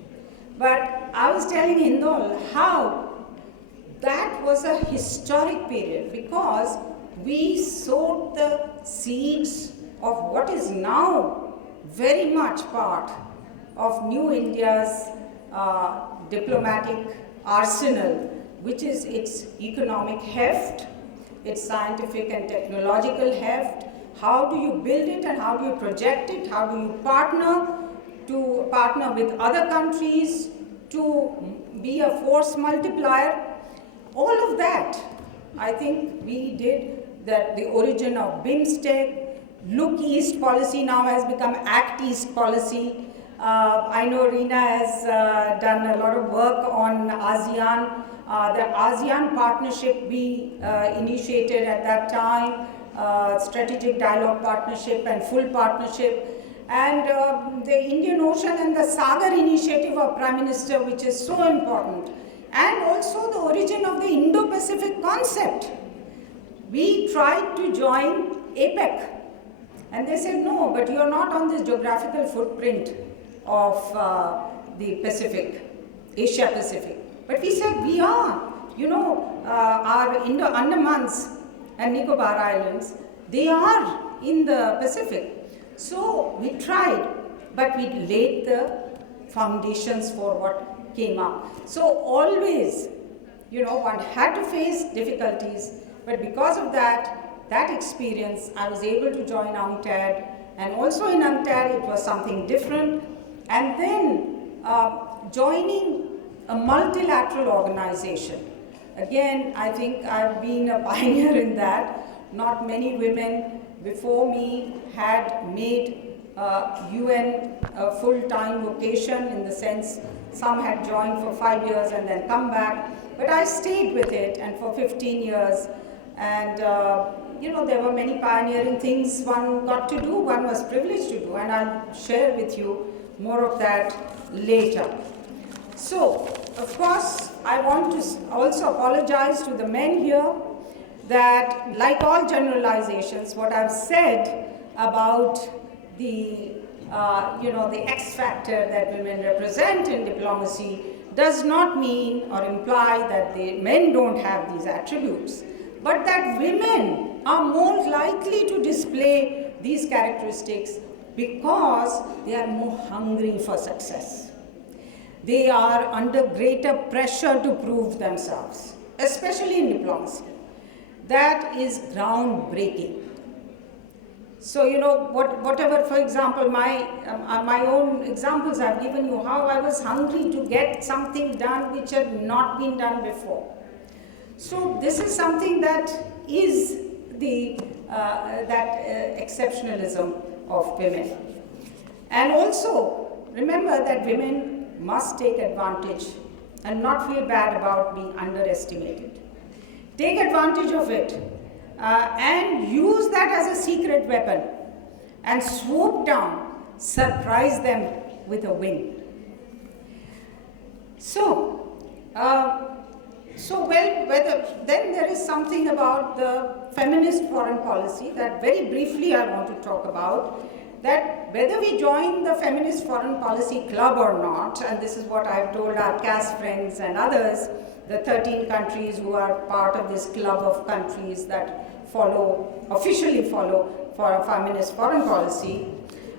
But I was telling Hindol how that was a historic period, because we sowed the seeds of what is now very much part of New India's diplomatic arsenal, which is its economic heft, its scientific and technological heft. How do you build it and how do you project it? How do you partner with other countries to be a force multiplier? All of that, I think we did. That the origin of BIMSTEC, Look East policy now has become Act East policy. I know Reena has done a lot of work on ASEAN. The ASEAN partnership we initiated at that time, strategic dialogue partnership and full partnership. And the Indian Ocean and the Sagar initiative of Prime Minister, which is so important. And also the origin of the Indo-Pacific concept. We tried to join APEC, and they said, no, but you are not on this geographical footprint of the Pacific, Asia Pacific. But we said, we are. You know, our Andamans and Nicobar Islands, they are in the Pacific. So we tried, but we laid the foundations for what came up. So always, you know, one had to face difficulties. But because of that experience, I was able to join UNCTAD, and also in UNCTAD it was something different. And then joining a multilateral organization. Again, I think I've been a pioneer in that. Not many women before me had made UN a full-time vocation, in the sense some had joined for 5 years and then come back. But I stayed with it, and for 15 years. And you know, there were many pioneering things one got to do, one was privileged to do, and I'll share with you more of that later. So, of course, I want to also apologize to the men here that, like all generalizations, what I've said about the the X factor that women represent in diplomacy does not mean or imply that the men don't have these attributes, but that women are more likely to display these characteristics because they are more hungry for success. They are under greater pressure to prove themselves, especially in diplomacy. That is groundbreaking. So, you know, whatever, for example, my own examples I've given you, how I was hungry to get something done which had not been done before. So this is something that is the exceptionalism of women. And also, remember that women must take advantage and not feel bad about being underestimated. Take advantage of it and use that as a secret weapon and swoop down, surprise them with a win. So, So, well, then there is something about the feminist foreign policy that very briefly I want to talk about, that whether we join the feminist foreign policy club or not, and this is what I've told our CAS friends and others, the 13 countries who are part of this club of countries that officially follow for a feminist foreign policy,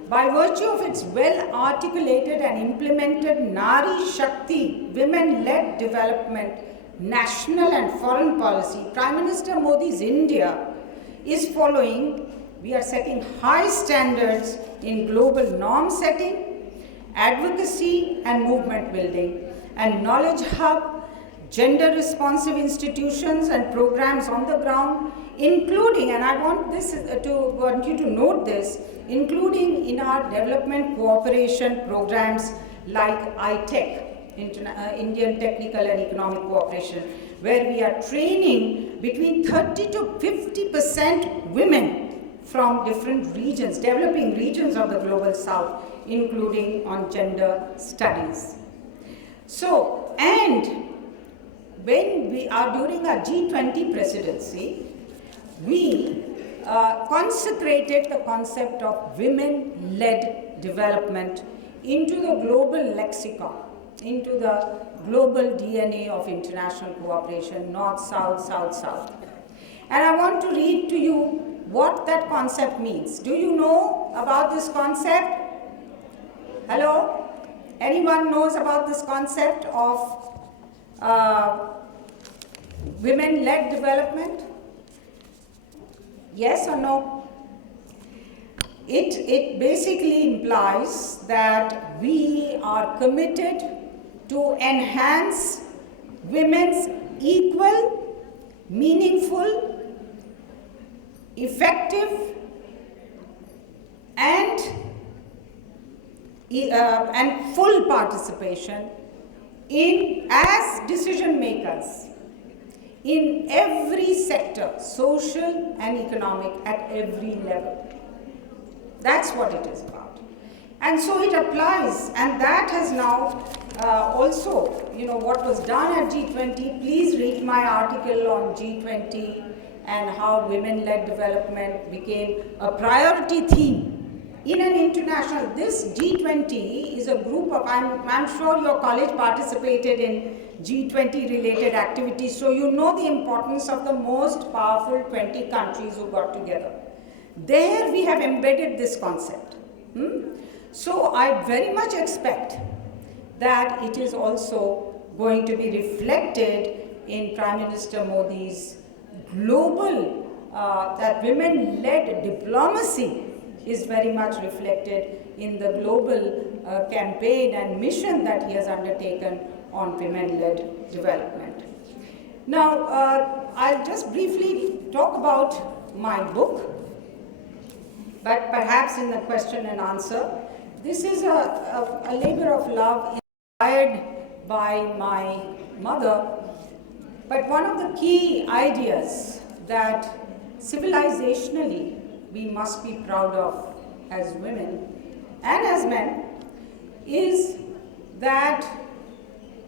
by virtue of its well-articulated and implemented Nari Shakti, women-led development, national and foreign policy, Prime Minister Modi's India is following. We are setting high standards in global norm setting, advocacy and movement building, and knowledge hub, gender responsive institutions and programs on the ground, including, and I want you to note this, including in our development cooperation programs like ITEC, Indian Technical and Economic Cooperation, where we are training between 30 to 50% women from different regions, developing regions of the global south, including on gender studies. So, and when we are during our G20 presidency, we consecrated the concept of women-led development into the global lexicon, into the global DNA of international cooperation, North, South, South, South. And I want to read to you what that concept means. Do you know about this concept? Hello? Anyone knows about this concept of women-led development? Yes or no? It basically implies that we are committed to enhance women's equal, meaningful, effective, and full participation as decision makers in every sector, social and economic, at every level. That's what it is about. And so it applies, and that has now also, what was done at G20. Please read my article on G20 and how women-led development became a priority theme in an international. This G20 is a group of, I'm sure your college participated in G20 related activities, so you know the importance of the most powerful 20 countries who got together. There we have embedded this concept. So I very much expect that it is also going to be reflected in Prime Minister Modi's global, that women-led diplomacy is very much reflected in the global campaign and mission that he has undertaken on women-led development. Now, I'll just briefly talk about my book, but perhaps in the question and answer. This is a labor of love inspired by my mother, but one of the key ideas that civilizationally we must be proud of as women and as men is that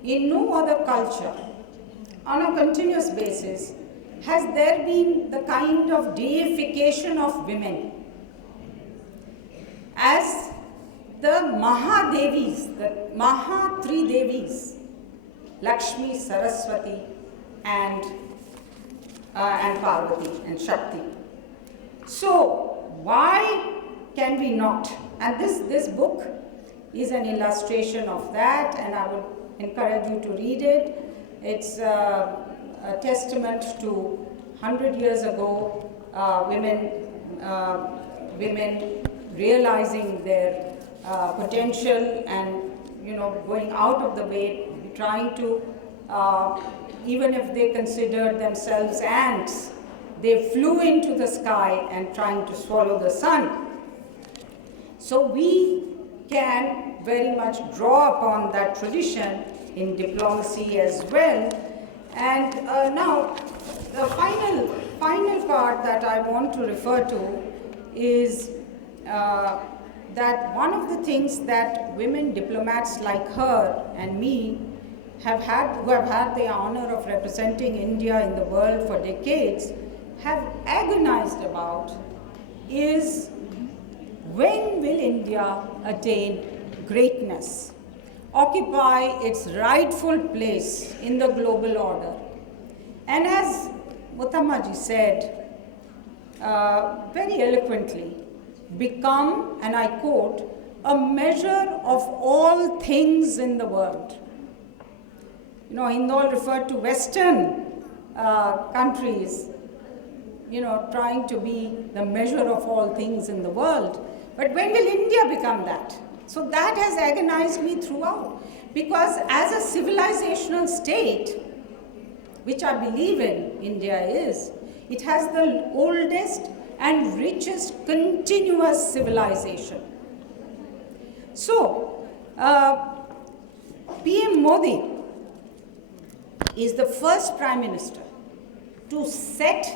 in no other culture on a continuous basis has there been the kind of deification of women as the Mahadevis, the Maha-Tri Devis, Lakshmi, Saraswati, and Parvati and Shakti. So why can we not? And this book is an illustration of that, and I would encourage you to read it. It's a testament to 100 years ago, women realizing their potential and going out of the way, trying to, even if they considered themselves ants, they flew into the sky and trying to swallow the sun. So we can very much draw upon that tradition in diplomacy as well. And now the final part that I want to refer to is that one of the things that women diplomats like her and me who have had the honor of representing India in the world for decades, have agonized about is, when will India attain greatness, occupy its rightful place in the global order? And as Muthamma ji said very eloquently, become, and I quote, a measure of all things in the world. You know, Hindol referred to Western countries, you know, trying to be the measure of all things in the world. But when will India become that? So that has agonized me throughout. Because as a civilizational state, which I believe in, India is, it has the oldest and richest continuous civilization. So, PM Modi is the first Prime Minister to set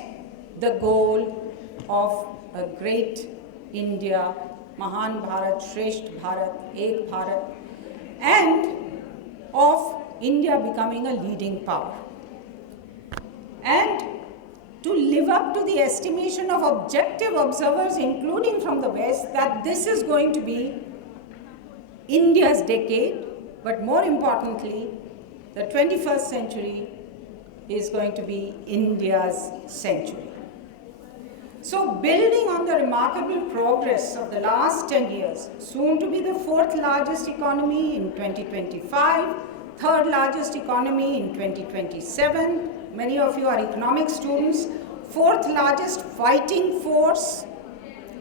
the goal of a great India, Mahan Bharat, Shresht Bharat, Ek Bharat, and of India becoming a leading power. And to live up to the estimation of objective observers, including from the West, that this is going to be India's decade, but more importantly, the 21st century is going to be India's century. So, building on the remarkable progress of the last 10 years, soon to be the fourth largest economy in 2025, third largest economy in 2027, many of you are economics students, fourth largest fighting force,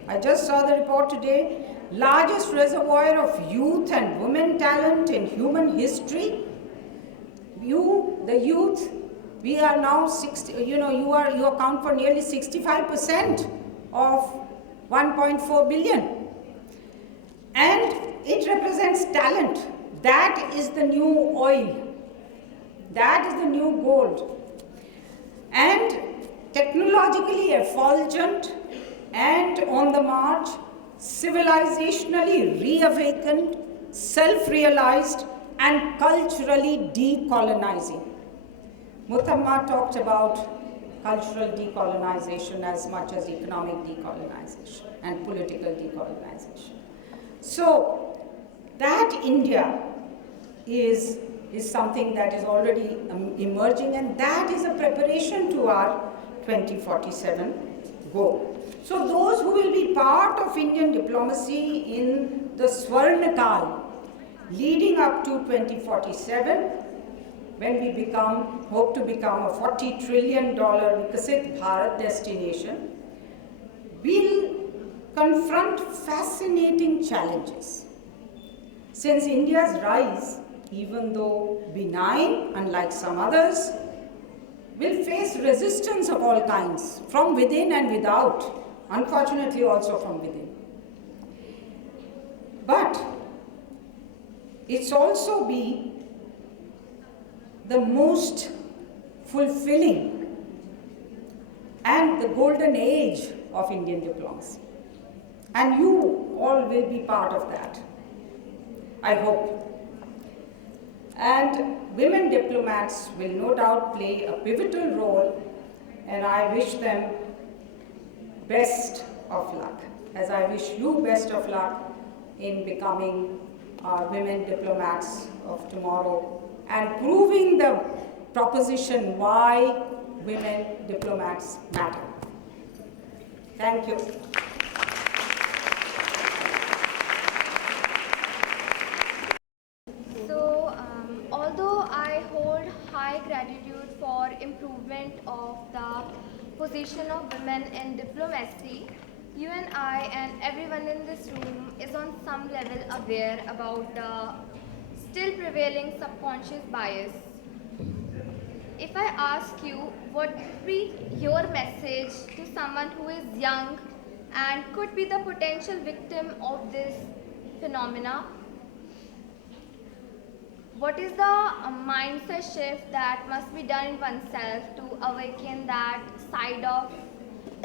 I just saw the report today, largest reservoir of youth and women talent in human history. The youth, we are now 60, you account for nearly 65% of 1.4 billion. And it represents talent. That is the new oil. That is the new gold. And technologically effulgent and on the march, civilizationally reawakened, self-realized, and culturally decolonizing. Muthamma talked about cultural decolonization as much as economic decolonization and political decolonization. So that India is something that is already emerging, and that is a preparation to our 2047 goal. So those who will be part of Indian diplomacy in the Swarnakal leading up to 2047, when we hope to become a $40 trillion Vikasit Bharat destination, will confront fascinating challenges. Since India's rise, even though benign, unlike some others, will face resistance of all kinds, from within and without, unfortunately also from within. But it's also be the most fulfilling and the golden age of Indian diplomacy. And you all will be part of that, I hope. And women diplomats will no doubt play a pivotal role, and I wish them best of luck, as I wish you best of luck in becoming women diplomats of tomorrow and proving the proposition why women diplomats matter. Thank you. So, although I hold high gratitude for improvement of the position of women in diplomacy, you and I and everyone in this room is on some level aware about the still prevailing subconscious bias. If I ask you what would be your message to someone who is young and could be the potential victim of this phenomena, what is the mindset shift that must be done in oneself to awaken that side of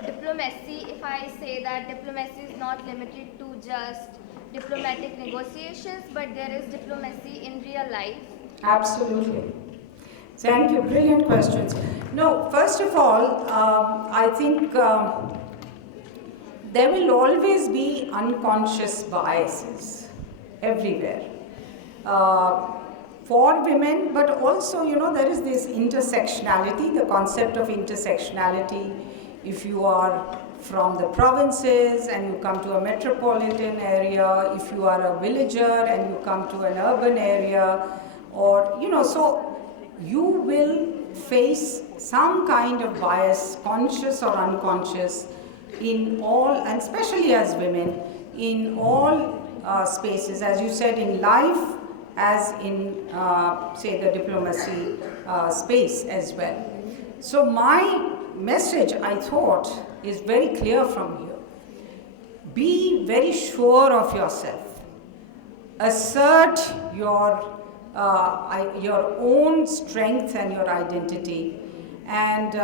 diplomacy? If I say that diplomacy is not limited to just diplomatic negotiations, but there is diplomacy in real life. Absolutely. Thank you. Brilliant questions. No, first of all, I think there will always be unconscious biases everywhere. For women, but also, there is this intersectionality, the concept of intersectionality. If you are from the provinces and you come to a metropolitan area, if you are a villager and you come to an urban area, or, so you will face some kind of bias, conscious or unconscious, in all, and especially as women, in all spaces, as you said, in life, as in, say, the diplomacy space as well. So my message, I thought, is very clear from here. Be very sure of yourself. Assert your own strength and your identity, and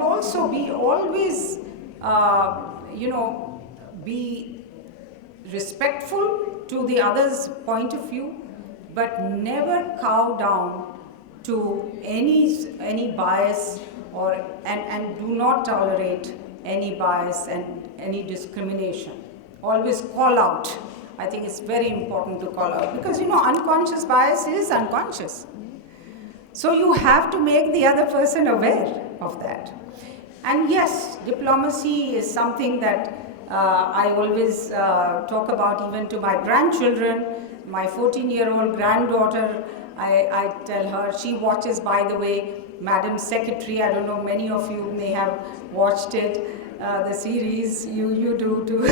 also be always, be respectful to the other's point of view, but never cow down to any bias, and do not tolerate any bias and any discrimination. Always call out. I think it's very important to call out, because unconscious bias is unconscious. So you have to make the other person aware of that. And yes, diplomacy is something that I always talk about even to my grandchildren. My 14-year-old granddaughter, I tell her, she watches, by the way, Madam Secretary. I don't know, many of you may have watched it, the series, you do too.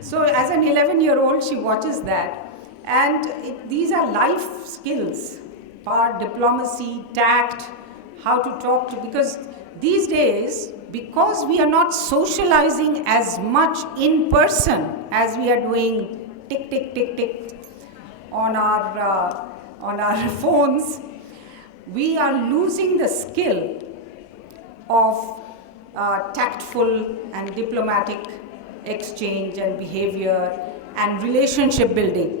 So as an 11-year-old, she watches that. And these are life skills, diplomacy, tact, how to talk to, because these days, because we are not socializing as much in person as we are doing tick, tick, tick, tick on our phones, we are losing the skill of tactful and diplomatic exchange and behavior and relationship building.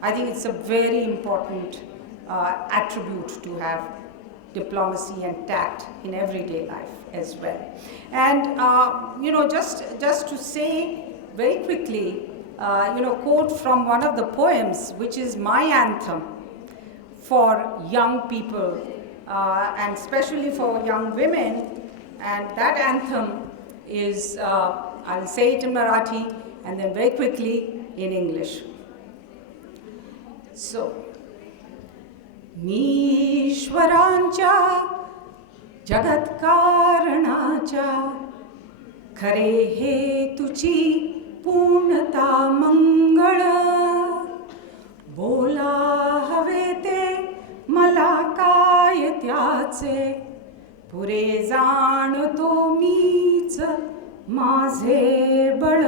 I think it's a very important attribute to have diplomacy and tact in everyday life as well. And just to say very quickly, quote from one of the poems, which is my anthem for young people, and especially for young women. And that anthem is, I'll say it in Marathi and then very quickly in English. So, मी ईश्वरांच्या जगत्कारणाच्या खरे हेतुची पूर्णता मंगळ बोला हवे ते मला काय त्याचे पुरे जाणतो मीच माझे बळ.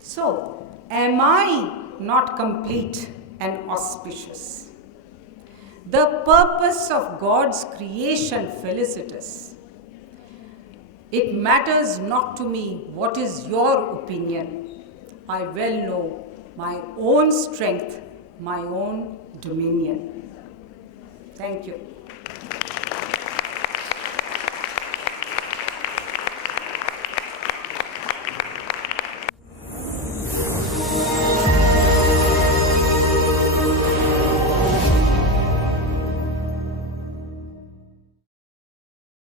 So, am I not complete and auspicious? The purpose of God's creation felicitous. It matters not to me what is your opinion. I well know my own strength, my own dominion. Thank you.